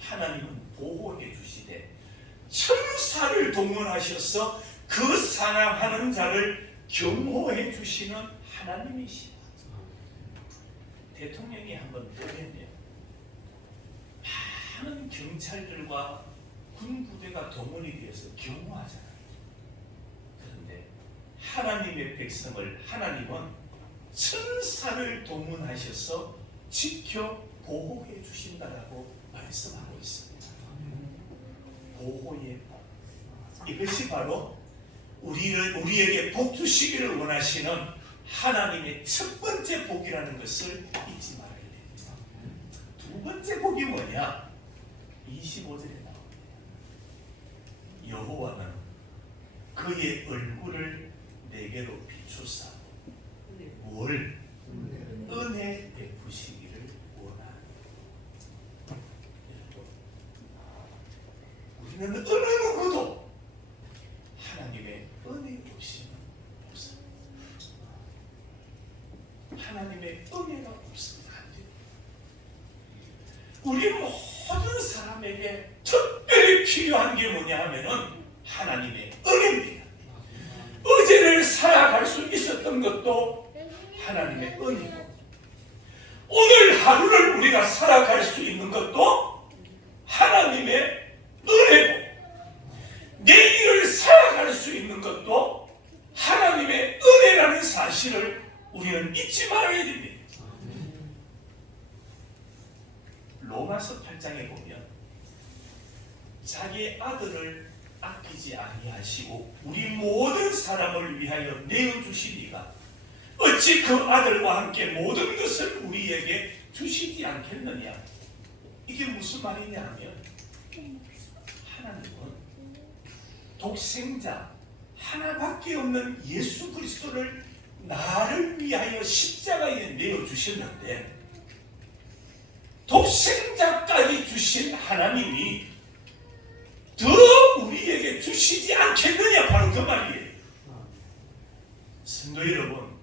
하나님은 보호해 주시되 천사를 동원하셔서 그 사랑하는 자를 경호해 주시는 하나님이시다. 대통령이 한번 보면요, 많은 경찰들과 군부대가 동원이 되어서 경호하잖아요. 그런데 하나님의 백성을 하나님은 천사를 동원하셔서 지켜 보호해 주신다라고 말씀하고 있습니다. 보호의 복. 이것이 바로 우리에게 복 주시기를 원하시는 하나님의 첫 번째 복이라는 것을 잊지 말아야 됩니다. 두 번째 복이 뭐냐? 25절에 나옵니다. 여호와는 그의 얼굴을 내게로 비추사 뭘? 은혜 베푸시기를 원하니. 우리는 어느 누구도 하나님의 은혜 없이는 없어요. 하나님의 은혜가 없으면 안 돼요. 우리 모든 사람에게 특별히 필요한 게 뭐냐 하면은 하나님의 은혜입니다. 어제를 살아갈 수 있었던 것도 하나님의 은혜고, 오늘 하루를 우리가 살아갈 수 있는 것도 하나님의 은혜고, 내일을 살아갈 수 있는 것도 하나님의 은혜라는 사실을 우리는 잊지 말아야 됩니다. 로마서 8장에 보면 자기 아들을 아끼지 아니하시고 우리 모든 사람을 위하여 내어주시니가 어찌 그 아들과 함께 모든 것을 우리에게 주시지 않겠느냐. 이게 무슨 말이냐 하면 하나님은 독생자 하나밖에 없는 예수 그리스도를 나를 위하여 십자가에 내어주셨는데 독생자까지 주신 하나님이 더 우리에게 주시지 않겠느냐, 바로 그 말이에요. 성도 여러분,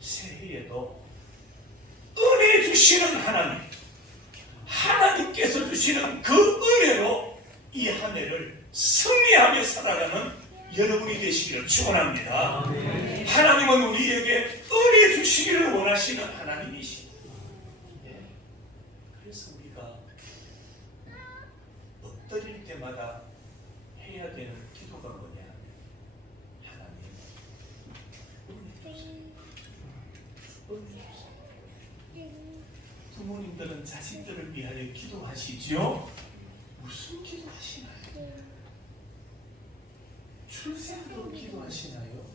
새해에도 은혜 주시는 하나님, 하나님께서 주시는 그 은혜로 이 한 해를 승리하며 살아가는 여러분이 되시기를 축원합니다. 하나님은 우리에게 은혜 주시기를 원하시는 하나님이십니다. 그래서 우리가 엎드릴 때마다 해야 되는 기도가 뭐냐 하면 하나님 은혜 주세요. 은혜 주세요. 부모님들은 자식들을 위하여 기도하시죠? 무슨 기도하시나요? 출세하도록 기도하시나요?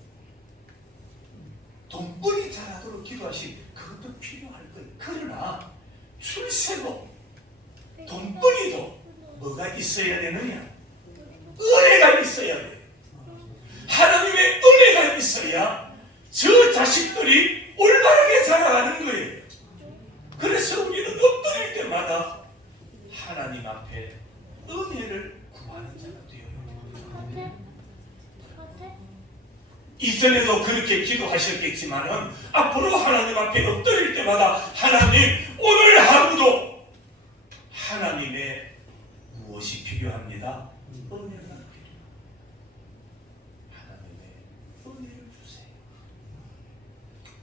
돈벌이 잘하도록 기도하시 그것도 필요할 거예요. 그러나 출세도 돈벌이도 뭐가 있어야 되느냐? 은혜가 있어야 돼요. 하나님의 은혜가 있어야 저 자식들이 올바르게 자라가는 거예요. 그래서 우리는 엎드릴 때마다 하나님 앞에 은혜를 구하는 자가 되어야 돼요. 이전에도 그렇게 기도하셨겠지만은 앞으로 하나님 앞에 엎드릴 때마다 하나님 오늘 하루도 하나님의 무엇이 필요합니다? 은혜가 필요합니다. 하나님의 은혜를 주세요.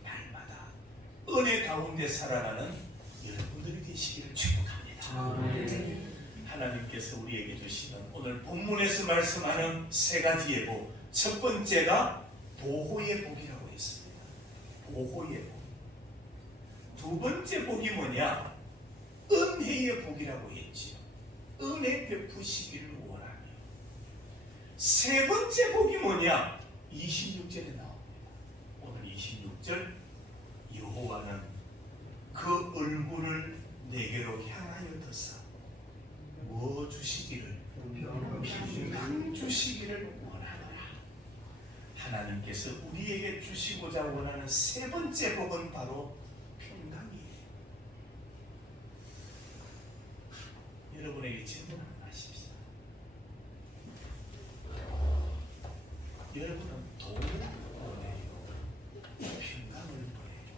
날마다 은혜 가운데 살아가는 여러분들이 되시기를 축복합니다. 하나님께서 우리에게 주시는 오늘 본문에서 말씀하는 세 가지의 복. 첫 번째가 보호의 복이라고 했습니다. 보호의 복. 두 번째 복이 뭐냐? 은혜의 복이라고 했지요. 은혜 베푸시기를 원하며. 세 번째 복이 뭐냐? 26절에 나옵니다. 오늘 26절 여호와는 그 얼굴을 내게로 향하여 드사 뭐 주시기를? 평강 주시기를 원하노라. 하나님께서 우리에게 주시고자 원하는 세 번째 복은 바로 평강이에요. 여러분에게 질문 하나 하십시오. 여러분은 돈을 원해요? 평강을 원해요?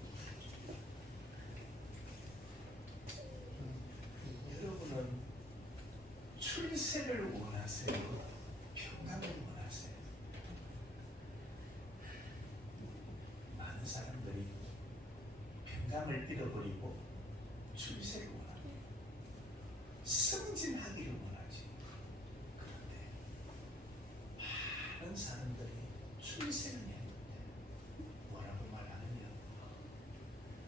여러분은 출세를 원하세요? 평강을 원하세요? 많은 사람들이 평강을 잃어버리고 출세를 원합니다. 승진하기를 원하지. 그런데 많은 사람들이 출세를 했는데 뭐라고 말하느냐?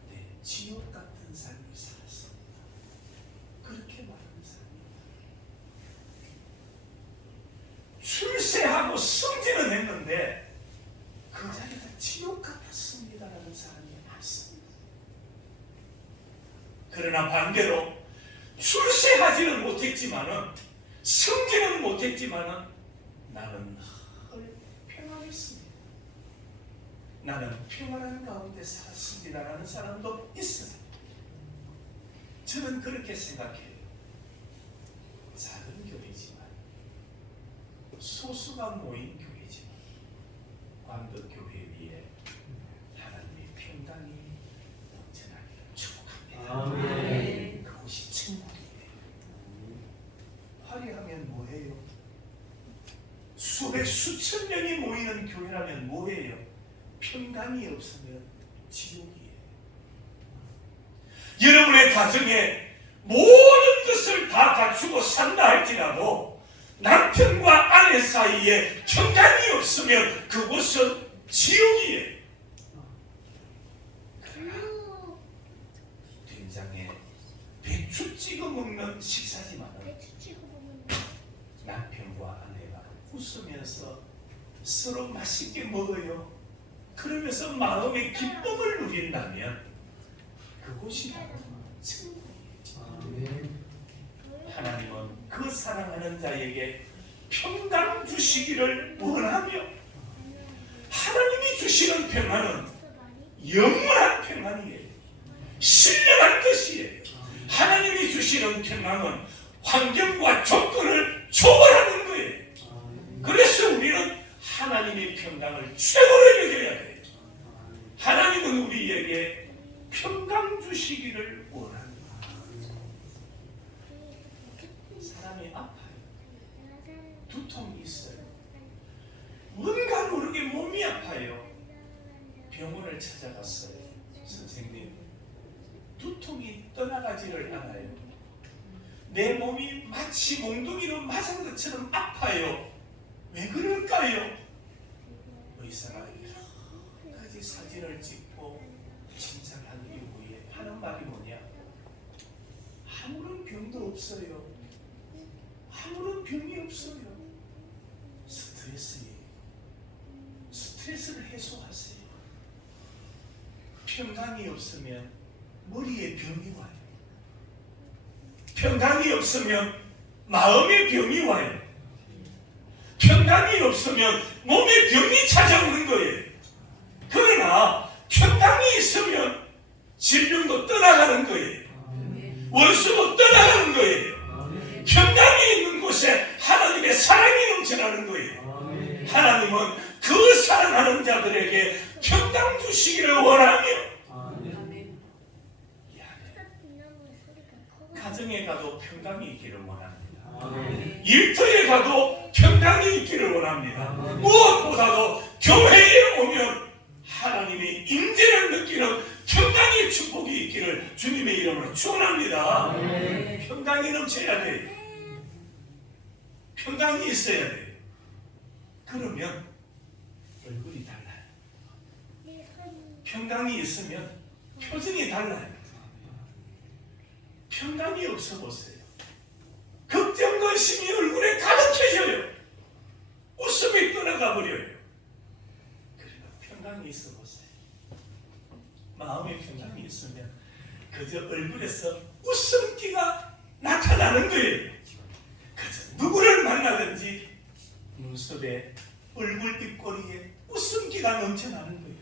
네, 지옥 같은 삶을 살았습니다. 그렇게 말하는 사람입니다. 출세하고 승진은 했는데 그 자리가 지옥 같았습니다라는 사람이 많습니다. 그러나 반대로 출세하지는 못했지만은 승진은 못했지만은 나는 평안했습니다. 나는 평안한 가운데 살았습니다라는 사람도 있어요. 저는 그렇게 생각해요. 작은 교회지만 소수가 모인 교회지만 광덕교회 위에 하나님의 평강이 넘쳐나기를 축복합니다. 아멘. 그곳이 천국이에요. 화려하면 뭐해요? 수백 수천 명이 모이는 교회라면 뭐해요? 평강이 없으면 지옥이에요. 여러분의 가정에 모든 것을 다 갖추고 산다 할지라도 남편과 아내 사이에 평강이 없으면 그곳은 지옥이에요. 그러나 된장에 배추 찍어 먹는 식사지만 남편과 아내가 웃으면서 서로 맛있게 먹어요. 그러면서 마음의 기쁨을 누린다면 그곳이 바로 천국이에요. 하나님은 그 사랑하는 자에게 평강 주시기를 원하며 하나님이 주시는 평안은 영원한 평안이에요. 신령한 것이에요. 하나님이 주시는 평안은 환경과 조건을 초월하는 거예요. 그래서 우리는 하나님의 평강을 최고로 여겨야 돼요. 하나님은 우리에게 평강 주시기를 원합니다. 사람이 아파요. 두통이 있어요. 뭔가 모르게 몸이 아파요. 병원을 찾아갔어요. 선생님, 두통이 떠나가지를 않아요. 내 몸이 마치 몽둥이로 맞은 것처럼 아파요. 왜 그럴까요? 의사가 여러 가지 사진을 찍고 진찰한 이후에 하는 말이 뭐냐? 아무런 병도 없어요. 아무런 병이 없어요. 스트레스예요. 스트레스를 해소하세요. 평강이 없으면 머리에 병이 와요. 평강이 없으면 마음의 병이 와요. 평강이 없으면 몸의 병이 찾아오는 거예요. 그러나 평강이 있으면 질병도 떠나가는 거예요. 원수도 떠나가는 거예요. 평강이 있는 곳에 하나님의 사랑이 넘쳐나는 거예요. 하나님은 그 사랑하는 자들에게 평강 주시기를 원하며 가정에 가도 평강이 있기를 원합니다. 일터에 가도 평강이 있기를 원합니다. 무엇보다도 교회에 오면 하나님의 임재를 느끼는 평강의 축복이 있기를 주님의 이름으로 축원합니다. 평강이 넘쳐야 돼요. 평강이 있어야 돼요. 그러면 얼굴이 달라요. 평강이 있으면 표정이 달라요. 평강이 없어 보세요. 걱정, 근심이 얼굴에 가득해져요. 웃음이 떠나가 버려요. 그리고 평강이 있어 보세요. 마음의 평강이 있으면 그저 얼굴에서 웃음기가 나타나는 거예요. 그저 누구를 만나든지 눈썹에 얼굴 입꼬리에 웃음기가 넘쳐나는 거예요.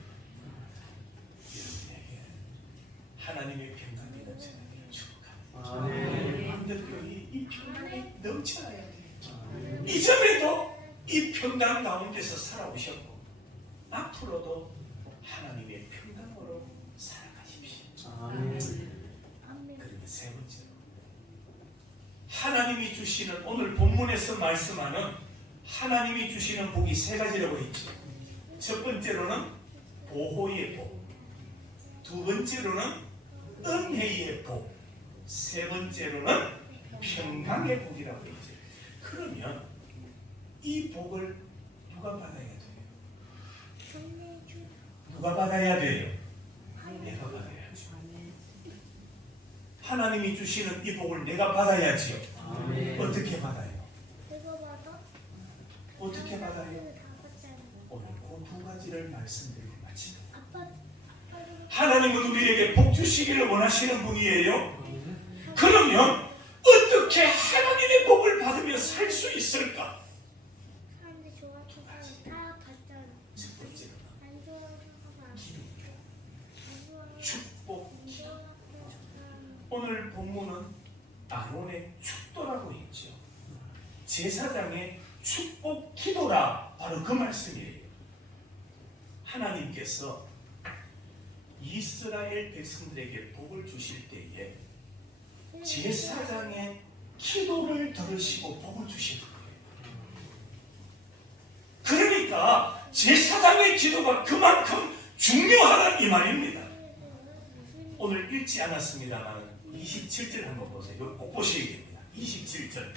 여러분에게 하나님의 평강이 넘쳐나기를 축복합니다. 완벽히 이 평강이 넘쳐나야 돼요. 이전에도 이 평강 가운데서 살아오셨고 앞으로도 하나님의 평강으로 살아가십시오. 그리고 세 번째로 하나님이 주시는 오늘 본문에서 말씀하는 하나님이 주시는 복이 세 가지라고 했죠. 첫 번째로는 보호의 복, 두 번째로는 은혜의 복, 세 번째로는 평강의 복이라고 했죠. 그러면 이 복을 누가 받아야 돼요? 누가 받아야 돼요? 내가 받아야죠. 하나님이 주시는 이 복을 내가 받아야지요. 어떻게 받아요? 어떻게 받아요? 오늘 그 두 가지를 말씀드리고 마칩니다. 하나님은 우리에게 복 주시기를 원하시는 분이에요. 그러면 어떻게 하나님의 복을 받으며 살 수 있을까? 첫 번째로는 축복 기도. 오늘 본문은 아론의 축도라고 했죠. 제사장의 축복 기도라 바로 그 말씀이에요. 하나님께서 이스라엘 백성들에게 복을 주실 때에 제사장의 기도를 들으시고 복을 주시는 거예요. 그러니까 제사장의 기도가 그만큼 중요하다는 이 말입니다. 오늘 읽지 않았습니다만 27절 한번 보세요. 꼭 보시겠습니다. 27절.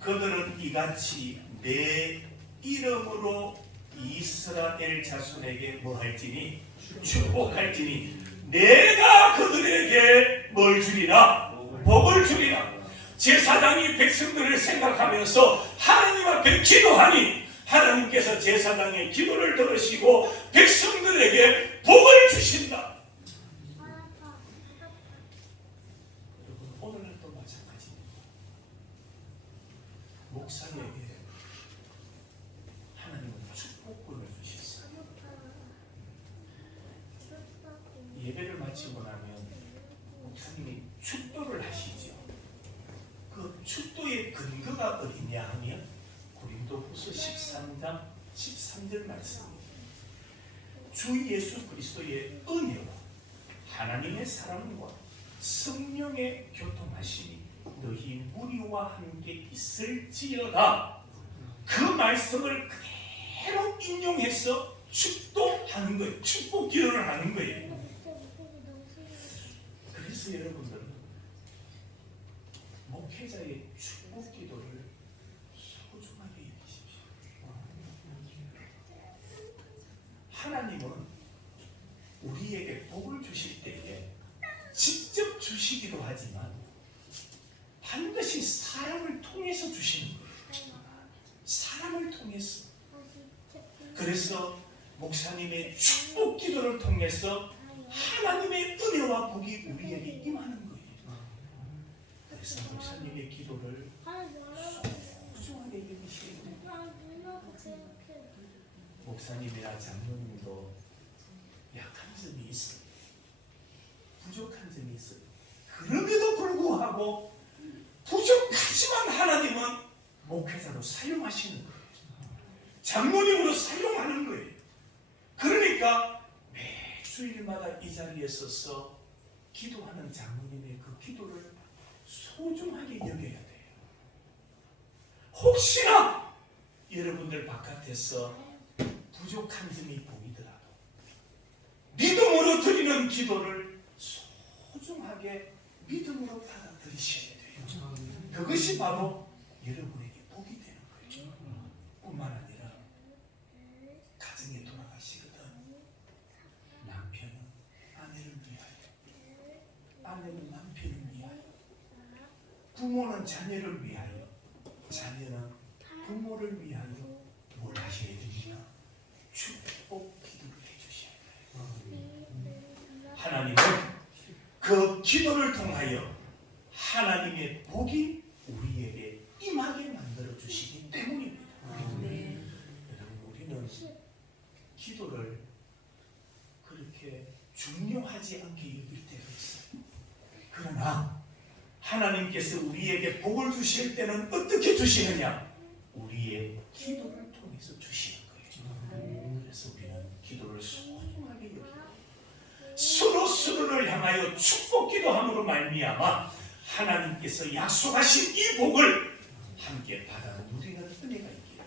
그들은 이같이 내 이름으로 이스라엘 자손에게 뭐 할지니 축복할지니 내가 그들에게 뭘 주리라? 복을 주리라. 제사장이 백성들을 생각하면서 하나님 앞에 기도하니 하나님께서 제사장의 기도를 들으시고 백성들에게 복을 주신다. 여러분 오늘은 또 마찬가지입니다. 목사님에게 하나님은 축복권을 주셨어요. 예배를 마치고 나면 목사님이 축도를 하시죠. 그 축도의 근거가 어디냐 하면 고린도후서 13장 13절 말씀입니다. 주 예수 그리스도의 은혜와 하나님의 사랑과 성령의 교통하심이 너희 무리와 함께 있을지어다. 그 말씀을 그대로 인용해서 축도하는 거예요. 축복 기도를 하는 거예요. 그래서 여러분들은 목회자의 축복 기도를 소중하게 여기십시오. 하나님은 우리에게 복을 주실 때에 직접 주시기도 하지만 반드시 사람을 통해서 주시는 거예요. 사람을 통해서. 그래서 목사님의 축복 기도를 통해서 하나님의 은혜와 복이 우리에게 임하는 거예요. 그래서 목사님의 기도를 소중하게 여기셔야 돼요. 목사님이나 장로님도 약한 점이 있어요. 부족한 점이 있어요. 그럼에도 불구하고 부족하지만 하나님은 목회자로 사용하시는 거예요. 장로님으로 사용하는 거예요. 그러니까 매 주일마다 이 자리에 서서 기도하는 장로님의 그 기도를 소중하게 여겨야 돼요. 혹시나 여러분들 바깥에서 부족한 점이 보이더라도 믿음으로 드리는 기도를 소중하게 믿음으로 받아들이셔야 돼요. 그것이 바로 여러분에게 복이 되는 거예요. 뿐만 아니라 가정에 돌아가시거든 남편은 아내를 위하여, 아내는 남편을 위하여, 부모는 자녀를 위하여, 자녀는 부모를 위하여 뭘 하셔야 됩니까? 축복 기도를 해주셔야 돼요. 하나님은 그 기도를 통하여 하나님의 복이 우리에게 임하게 만들어 주시기 때문입니다. 여러분, 우리는 기도를 그렇게 중요하지 않게 여길 때가 있어요. 그러나 하나님께서 우리에게 복을 주실 때는 어떻게 주시느냐? 우리의 기도를 통해서 주시는 거예요. 그래서 우리는 기도를 소중하게 여기고 서로를 향하여 축복 기도함으로 말미암아 하나님께서 약속하신 이 복을 함께 받아 누리는 은혜가 있기를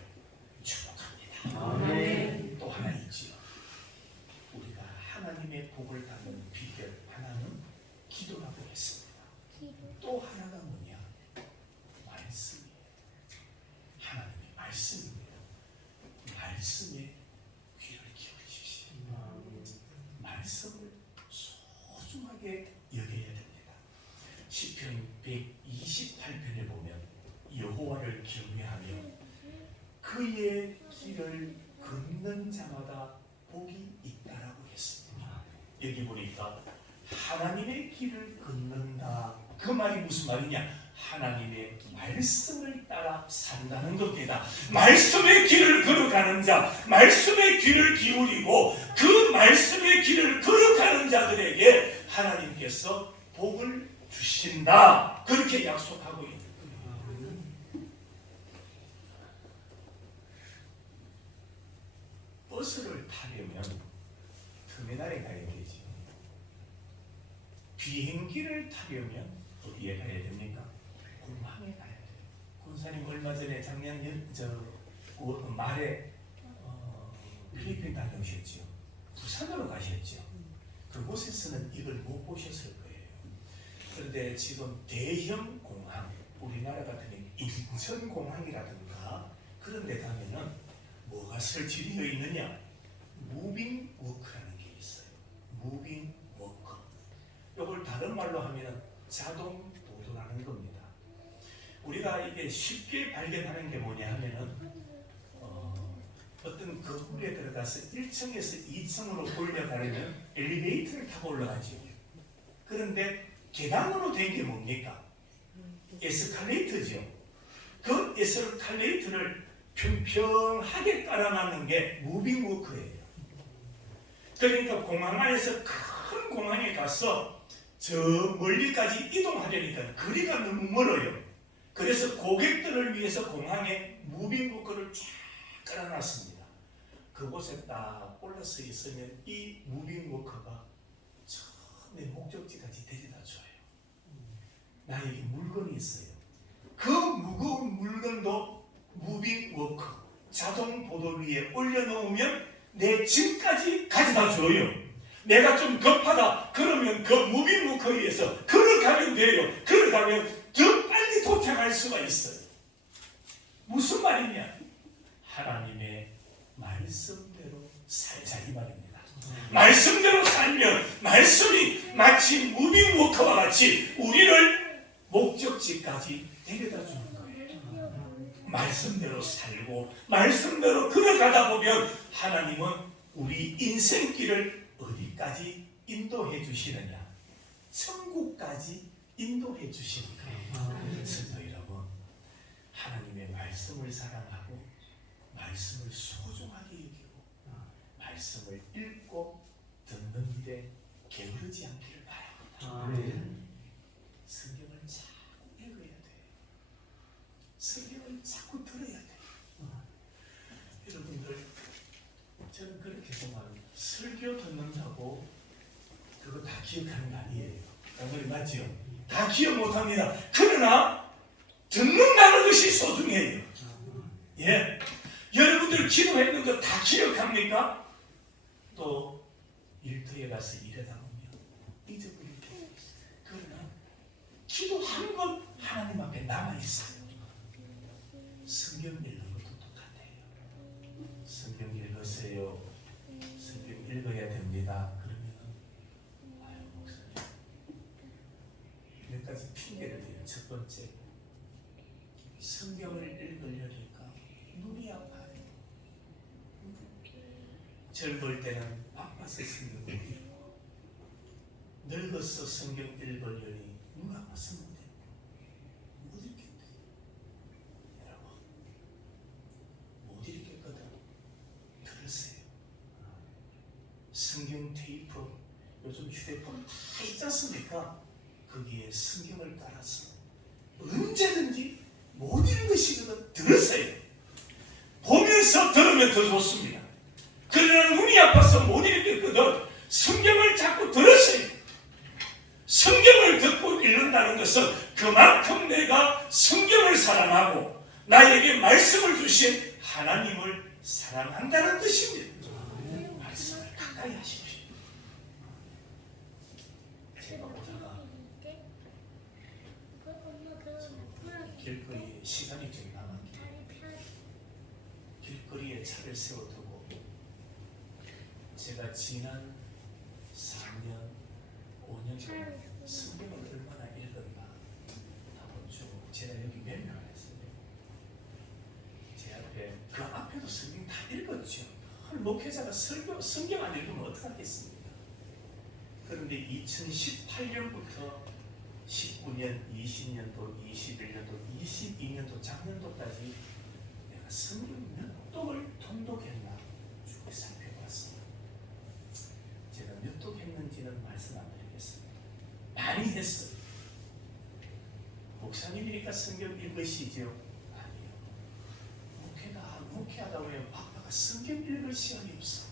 축복합니다. 아멘. 또 하나 있지요. 우리가 하나님의 복을 받는 비결 하나는 기도라고 했습니다. 또 하나가 뭐냐? 말씀이에요. 하나님의 말씀입니다. 말씀에 귀를 기울이십시오. 말씀을 소중하게 여겨야 됩니다. 시편 128편에 보면 여호와를 경외하며 그의 길을 걷는 자마다 복이 있다라고 했습니다. 여기 보니까 하나님의 길을 걷는다. 그 말이 무슨 말이냐? 하나님의 말씀을 따라 산다는 겁니다. 말씀의 길을 걸어가는 자, 말씀의 귀를 기울이고 그 말씀의 길을 걸어가는 자들에게 하나님께서 복을 주신다. 그렇게 약속하고 있는 거예요. 버스를 타려면 터미널에 가야 되지. 비행기를 타려면 어디에 가야 됩니까? 공항에 가야 돼요. 군사님 얼마 전에 작년 말에 필리핀 다녀오셨죠. 부산으로 가셨죠. 그곳에서는 이걸 못 보셨을 거예요. 그런데 지금 대형 공항, 우리나라 같은 인천공항이라든가 그런 데 가면은 뭐가 설치되어 있느냐? 무빙 워크라는 게 있어요. 무빙 워크. 이걸 다른 말로 하면 자동 보도라는 겁니다. 우리가 이게 쉽게 발견하는 게 뭐냐 하면은 어떤 건물에 들어가서 1층에서 2층으로 올라가려면 엘리베이터를 타고 올라가죠. 그런데 계단으로 된 게 뭡니까? 에스컬레이터죠. 그 에스컬레이터를 평평하게 깔아놨는 게 무빙 워크예요. 그러니까 공항 안에서 큰 공항에 가서 저 멀리까지 이동하려니까 거리가 너무 멀어요. 그래서 고객들을 위해서 공항에 무빙 워크를 쫙 깔아놨습니다. 그곳에 딱 올라서 있으면 이 무빙 워크가 내 목적지까지 데려다 줘요. 나에게 물건이 있어요. 그 무거운 물건도 무빙 워크 자동 보도 위에 올려놓으면 내 집까지 가져다 줘요. 내가 좀 급하다 그러면 그 무빙 워크에 의해서 걸어가면 돼요. 걸어가면 더 빨리 도착할 수가 있어요. 무슨 말이냐? 하나님의 말씀대로 살자 이 말입니다. 말씀대로 살면 말씀이 마치 무빙 워크와 같이 우리를 목적지까지 데려다 주는 거예요. 말씀대로 살고 말씀대로 걸어가다 보면 하나님은 우리 인생길을 어디까지 인도해 주시느냐? 천국까지 인도해 주시니까. 성도 여러분, 하나님의 말씀을 사랑하고 말씀을 소중하게 여기고 말씀을 읽고 듣는 일에 게으르지 않기를 바랍니다. 성경을 자꾸 읽어야 돼요. 성경을 자꾸 들어야 돼요. 여러분들, 저는 그렇게 생각합니다. 설교 듣는다고 그거 다 기억하는 거 아니에요. 여러분 맞죠? 다 기억 못합니다. 그러나 듣는다는 것이 소중해요. 예, 여러분들 기도했는 거 다 기억합니까? 또 일터에 가서 일하다 보면 잊어버릴 때 있어요. 그러나 기도하는 건 하나님 앞에 남아있어요. 성경 읽는 것도 똑같아요. 성경 읽으세요. 성경 읽어야 됩니다. 그러면 아유 목사님 몇 가지 핑계를 대요. 첫 번째, 성경을 읽으려니까 눈이 아파요. 젊을 때는 바빠서 성경을 읽고 늙어서 성경 읽으려니 눈 아파서 못 읽겠네. 여러분, 못 읽겠거든. 들으세요. 성경 테이프, 요즘 휴대폰 다 있지 않습니까? 거기에 성경을 깔아서 언제든지 못 읽으시거든 들으세요. 보면서 들으면 더 좋습니다. 그러나 눈이 아파서 못 읽겠거든 성경을 자꾸 들으세요. 성경을 듣고 읽는다는 것은 그만큼 내가 성경을 사랑하고 나에게 말씀을 주신 하나님을 사랑한다는 뜻입니다. 말씀을 가까이 하십시오. 제가 오다가 길거리에 시간이 좀 남았기에 길거리에 차를 세워두고 제가 지난 4년, 5년 동안 성경을 얼마나 읽었나 한번 쭉 제가 여기 메모를 했어요. 제 앞에 그 앞에도 성경 다 읽었죠. 목회자가 성경 안 읽으면 어떡하겠습니까? 그런데 2018년부터 19년, 20년도, 21년도, 22년도, 작년도까지 내가 성경 몇 독을 통독했나 쭉 살펴봤습니다. 제가 몇 독 했는지는 말씀 안 드리겠습니다. 많이 했어요. 목사님이니까 성경 읽으시죠? 아니요. 목회하다 보면 바빠가 성경 읽을 시간이 없어.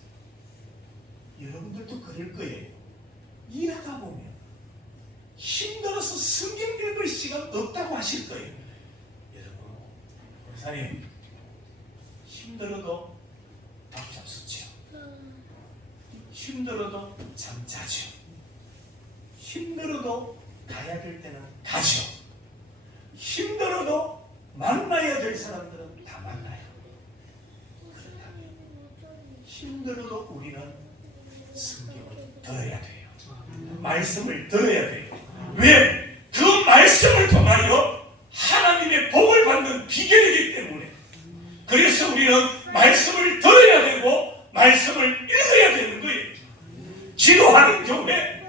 여러분들도 그럴 거예요. 일하다 보면 힘들어서 성경 읽을 시간 없다고 하실 거예요. 여러분, 목사님 힘들어도 밥 잡수죠. 힘들어도 잠자죠. 힘들어도 가야 될 때는 가죠. 힘들어도 만나야 될 사람들은 다 만나요. 그렇다면 힘들어도 우리는 성경을 들어야 돼요. 말씀을 들어야 돼요. 왜? 그 말씀을 통하여 하나님의 복을 받는 비결이기 때문에. 그래서 우리는 말씀을 들어야 되고 말씀을 읽어야 되는 거예요. 기도하는 교회,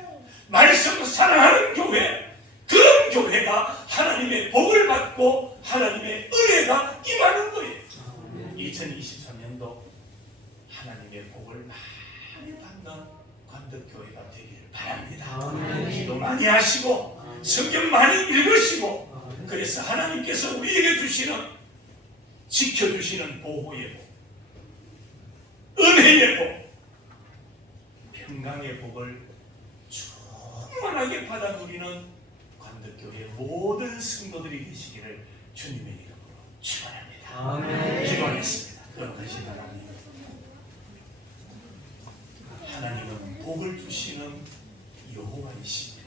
말씀을 사랑하는 교회, 그런 교회가 하나님의 복을 받고 하나님의 은혜가 임하는 거예요. 2023년도 하나님의 복을 많이 받는 관덕교회가 되기를 바랍니다. 기도 많이 하시고 성경 많이 읽으시고, 그래서 하나님께서 우리에게 주시는, 지켜주시는 보호의 복, 은혜의 복, 평강의 복을 충만하게 받아 누리는 관덕교회 모든 성도들이 되시기를 주님의 이름으로 축원합니다. 기도하겠습니다. 거룩하신 하나님, 하나님은 복을 주시는 여호와이십니다.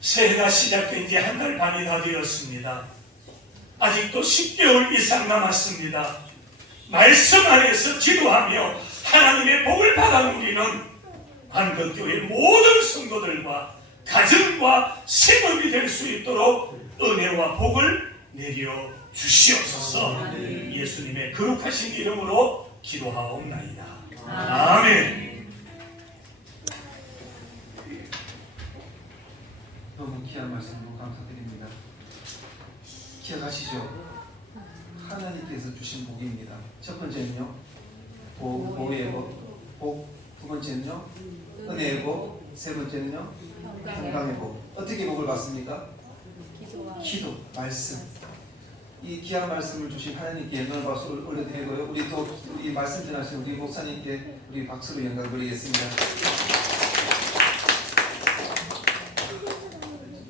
새해가 시작된 지 한 달 반이 다 되었습니다. 아직도 10개월 이상 남았습니다. 말씀 안에서 기도하며 하나님의 복을 받아 누리는 한국교회 모든 성도들과 가정과 생업이 될 수 있도록 은혜와 복을 내려 주시옵소서. 예수님의 거룩하신 이름으로 기도하옵나이다. 아멘. 너무 귀한 말씀으로 감사드립니다. 기억하시죠? 하나님께서 주신 복입니다. 첫 번째는요, 보혜의 복, 두 번째는요, 은혜의 복, 세 번째는요, 평강의 복. 어떻게 복을 받습니까? 기도, 말씀. 이 귀한 말씀을 주신 하나님께 영광을 박수 올려드리고요. 우리 말씀 전하신 우리 목사님께 우리 박수로 영광을 드리겠습니다.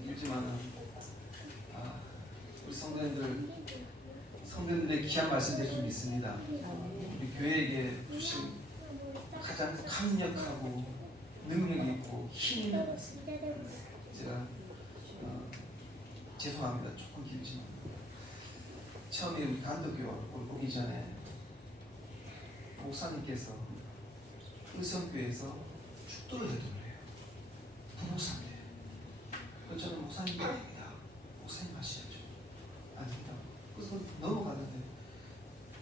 일지만은 우리 성도님들의 귀한 말씀들이 좀 있습니다. 우리 교회에게 주신 가장 강력하고 능력 있고 힘 있는 말씀. 제가 죄송합니다. 조금 길지만 처음에 우리 간도교회 오기 전에 목사님께서 의성교회에서 축도를 해드려요. 부목사님. 저는 목사님이 아닙니다. 목사님 하셔야죠. 아닙니다. 그래서 넘어가는데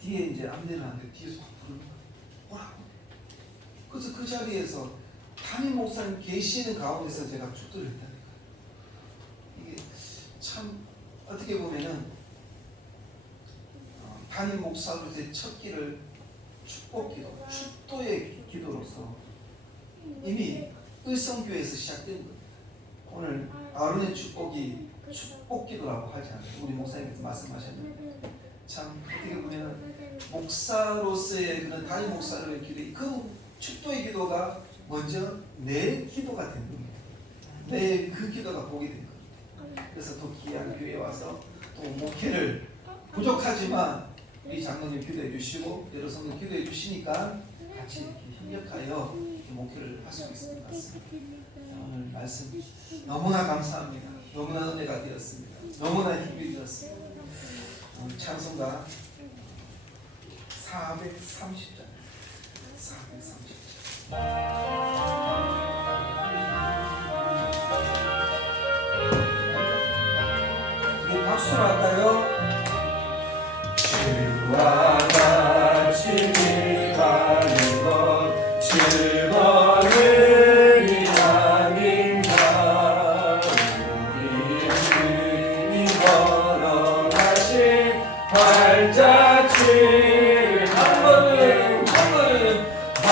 뒤에 이제 안내를 하는데 뒤에서 확 부르는 거예요. 오라고. 그래서 그 자리에서 담임 목사님 계시는 가운데서 제가 축도를 했다니까요. 이게 참 어떻게 보면은 담임 목사로서의 첫 길을 축복기도, 축도의 기도로서 이미 의성교회에서 시작된 겁니다. 오늘 아론의 축복이 축복기도라고 하지 않아요. 우리 목사님께서 말씀하셨는데 참 어떻게 보면 목사로서의 그런 담임 목사로의 기도, 그 축도의 기도가 먼저 내 기도가 된 겁니다. 내 그 기도가 복이 된 겁니다. 그래서 또 귀한 교회에 와서 또 목회를 부족하지만 우리 장로님 기도해 주시고 여러 성도 기도해 주시니까 같이 이렇게 협력하여 목회를 할 수 있을 것 같습니다. 오늘 말씀 너무나 감사합니다. 너무나 은혜가 되었습니다. 너무나 힘이 되었습니다. 오늘 찬송가 430장 430장 우리 박수로 할까요? 주와 같이 가는 것 즐거움이 아닌가. 우리 주님 걸어가신 발자취를 한 걸음 한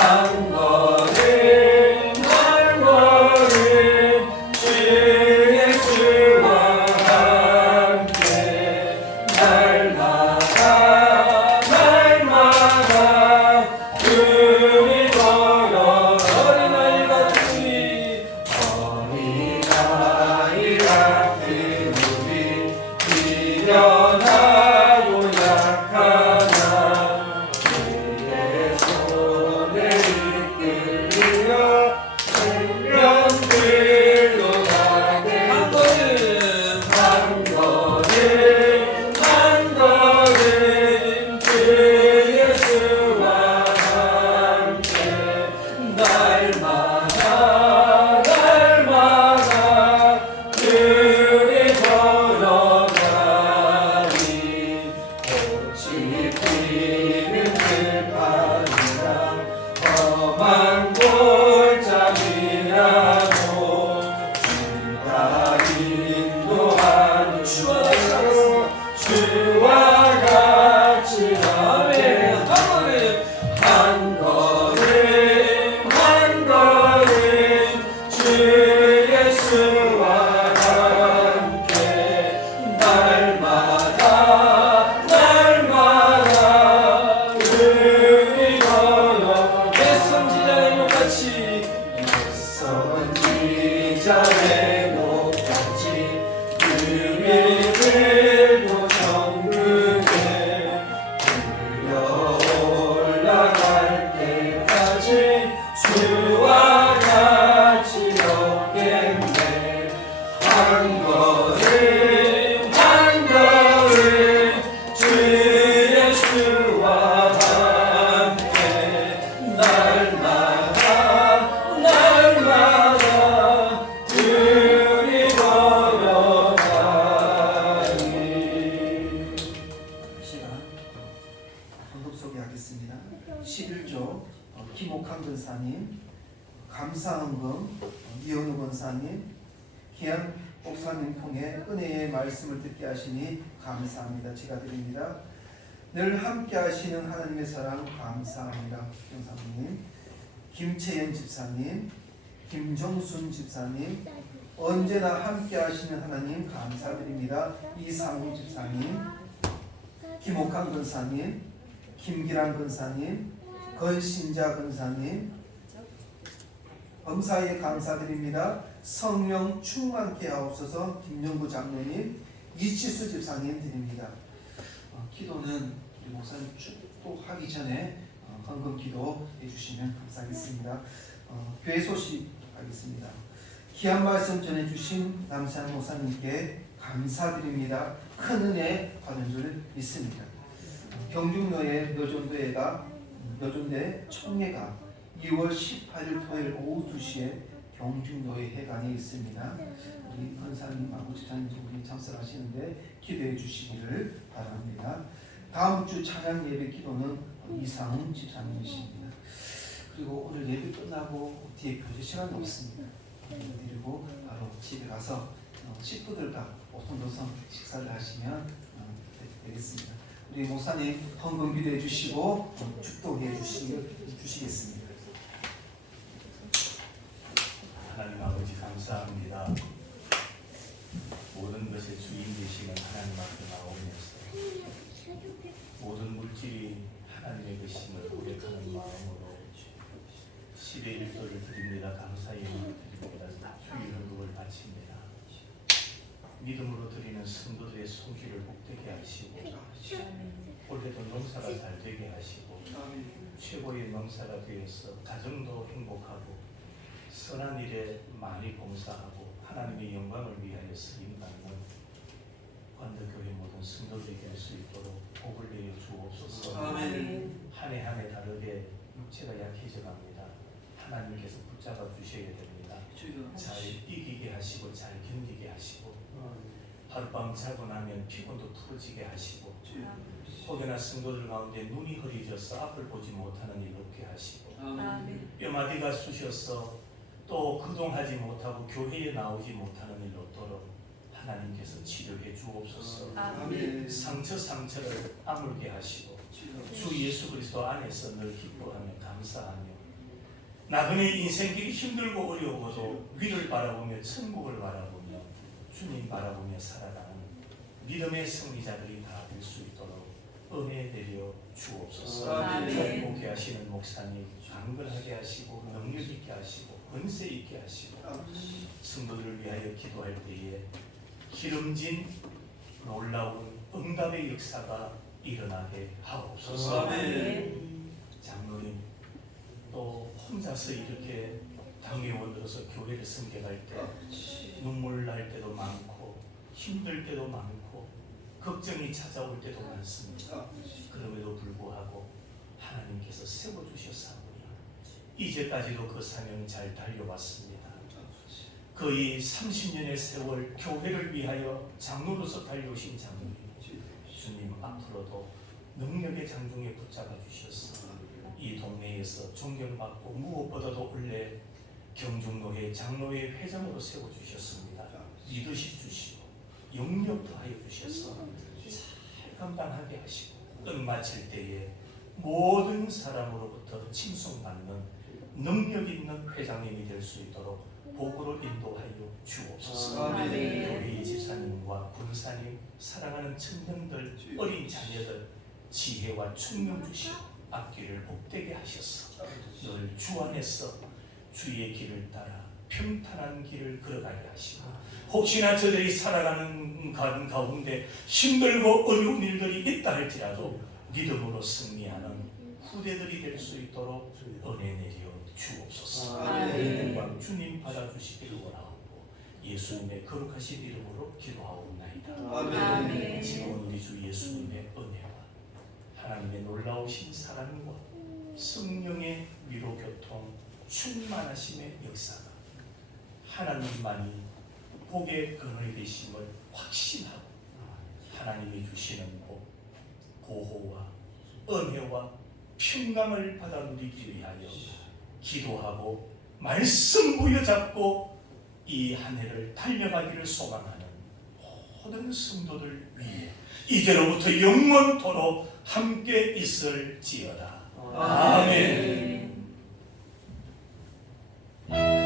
걸음 주 예수와 함께 날마다 우리 걸어 어린아이 같은 우리 미련하고 약하나 그의 손에 이끌려 생명길로 가게 한 걸음 주 예수와 함께 날마다 우리 걸어가니 꽃이 피는 들판이라 험한 골짜기라도 주가 인도하는 주와 같이 아멘. 한 걸음 주 예수와 함께 날마다 우리 걸어 내 선지자의 목같이 유리들도 정근에 올라갈 때까지 주와 같이 걷겠네. 한 걸음 주 예수와 함께 날마다 감사헌금 이현우 권사님, 기한 목사님 통해 은혜의 말씀을 듣게 하시니 감사합니다. 제가 드립니다. 늘 함께 하시는 하나님의 사랑 감사합니다. 경사님, 김채연 집사님, 김정순 집사님, 언제나 함께 하시는 하나님 감사드립니다. 이상우 집사님, 김옥한 권사님, 김기란 권사님, 건신자 권사님, 범사에 감사드립니다. 성령 충만케 하옵소서. 김영구 장로님, 이치수 집사님 드립니다. 기도는 우리 목사님 축복하기 전에 헌금 기도 해주시면 감사하겠습니다. 교회 소식 하겠습니다. 귀한 말씀 전해주신 남산 목사님께 감사드립니다. 큰 은혜 받은 줄 믿습니다. 경중로의 묘존대 총회가 2월 18일 토요일 오후 2시에 경중로의 회관에 있습니다. 우리 권사님하고 집사님 두 분이 참석하시는데 기도해 주시기를 바랍니다. 다음 주 찬양 예배 기도는 이상훈 집사님이십니다. 그리고 오늘 예배 끝나고 뒤에 교제 시간이 없습니다. 드리고 바로 집에 가서 식구들과 오손도손 식사를 하시면 되겠습니다. 우리 목사님 헌금 기도해 주시고 축도해 주시겠습니다. 하나님 아버지 감사합니다. 모든 것의 주인 되시는 하나님 앞에 나오면서 모든 물질이 하나님의 것임을 고백하는 마음으로 10의 1조를 드립니다. 감사의 마음을 드립니다. 주의 헌금을 바칩니다. 믿음으로 드리는 성도들의 손길을 복되게 하시고 올해도 농사가 잘 되게 하시고 최고의 농사가 되어서 가정도 행복하고 선한 일에 많이 봉사하고 하나님의 영광을 위하여 쓰임받는 관덕교회 모든 성도들이 될 수 있도록 복을 내려 주옵소서. 아멘. 한 해 한 해 다르게 육체가 약해져 갑니다. 하나님께서 붙잡아 주셔야 됩니다. 잘 이기게 하시고 잘 견디게 하시고 하룻밤 자고 나면 피곤도 풀어지게 하시고 혹여나 성도들 가운데 눈이 흐리져서 앞을 보지 못하는 일 없게 하시고 뼈마디가 쑤셔서 또 그동하지 못하고 교회에 나오지 못하는 일 없도록 하나님께서 치료해 주옵소서. 상처를 아물게 하시고 주 예수 그리스도 안에서 늘 기뻐하며 감사하며 나그네 인생길이 힘들고 어려워도 위를 바라보며 천국을 바라보며 주님 바라보며 살아가는 믿음의 승리자들이 다 될 수 있도록 은혜 내려 주옵소서. 복게 하시는 목사님 강건하게 하시고 능력 있게 하시고 권세 있게 하시고 성도들을 위하여 기도할 때에 기름진 놀라운 응답의 역사가 일어나게 하옵소서. 장로님 또 혼자서 이렇게 당회원으로서 교회를 섬겨갈 때 눈물 날 때도 많고 힘들 때도 많고 걱정이 찾아올 때도 많습니다. 그럼에도 불구하고 하나님께서 세워주셨사오니 이제까지도 그 사명 잘 달려왔습니다. 거의 30년의 세월 교회를 위하여 장로로서 달려오신 장로님, 주님 앞으로도 능력의 장중에 붙잡아 주셔서 이 동네에서 존경받고 무엇보다도 원래 경중로회 장로회 회장으로 세워주셨습니다. 리더십 주시고 영역도 하여 주셔서 잘 감당하게 하시고 뜻 마칠 때에 모든 사람으로부터 칭송받는 능력 있는 회장님이 될 수 있도록 복으로 인도하여 주옵소서. 교회의 집사님과 군사님, 사랑하는 청년들, 어린 자녀들 지혜와 총명 주시고 앞길을 복되게 하셔서 늘 주 안에서 주의 길을 따라 평탄한 길을 걸어가게 하시고 혹시나 저들이 살아가는 가운데 힘들고 어려운 일들이 있다 할지라도 믿음으로 승리하는 후대들이 될 수 있도록 은혜 내려 주옵소서. 영광 주님 받아주시기를 원하옵고 예수님의 거룩하신 이름으로 기도하옵나이다. 지금 우리 주 예수님의 은혜와 하나님의 놀라우신 사랑과 성령의 위로 교통 충만하심의 역사가 하나님만이 복의 근원이 되심을 확신하고 하나님이 주시는 복, 보호와 은혜와 평강을 받아 누리기 위하여 기도하고 말씀 부여잡고 이 한 해를 달려가기를 소망하는 모든 성도들 위해 이제로부터 영원토록 함께 있을지어다. 아멘. 아멘.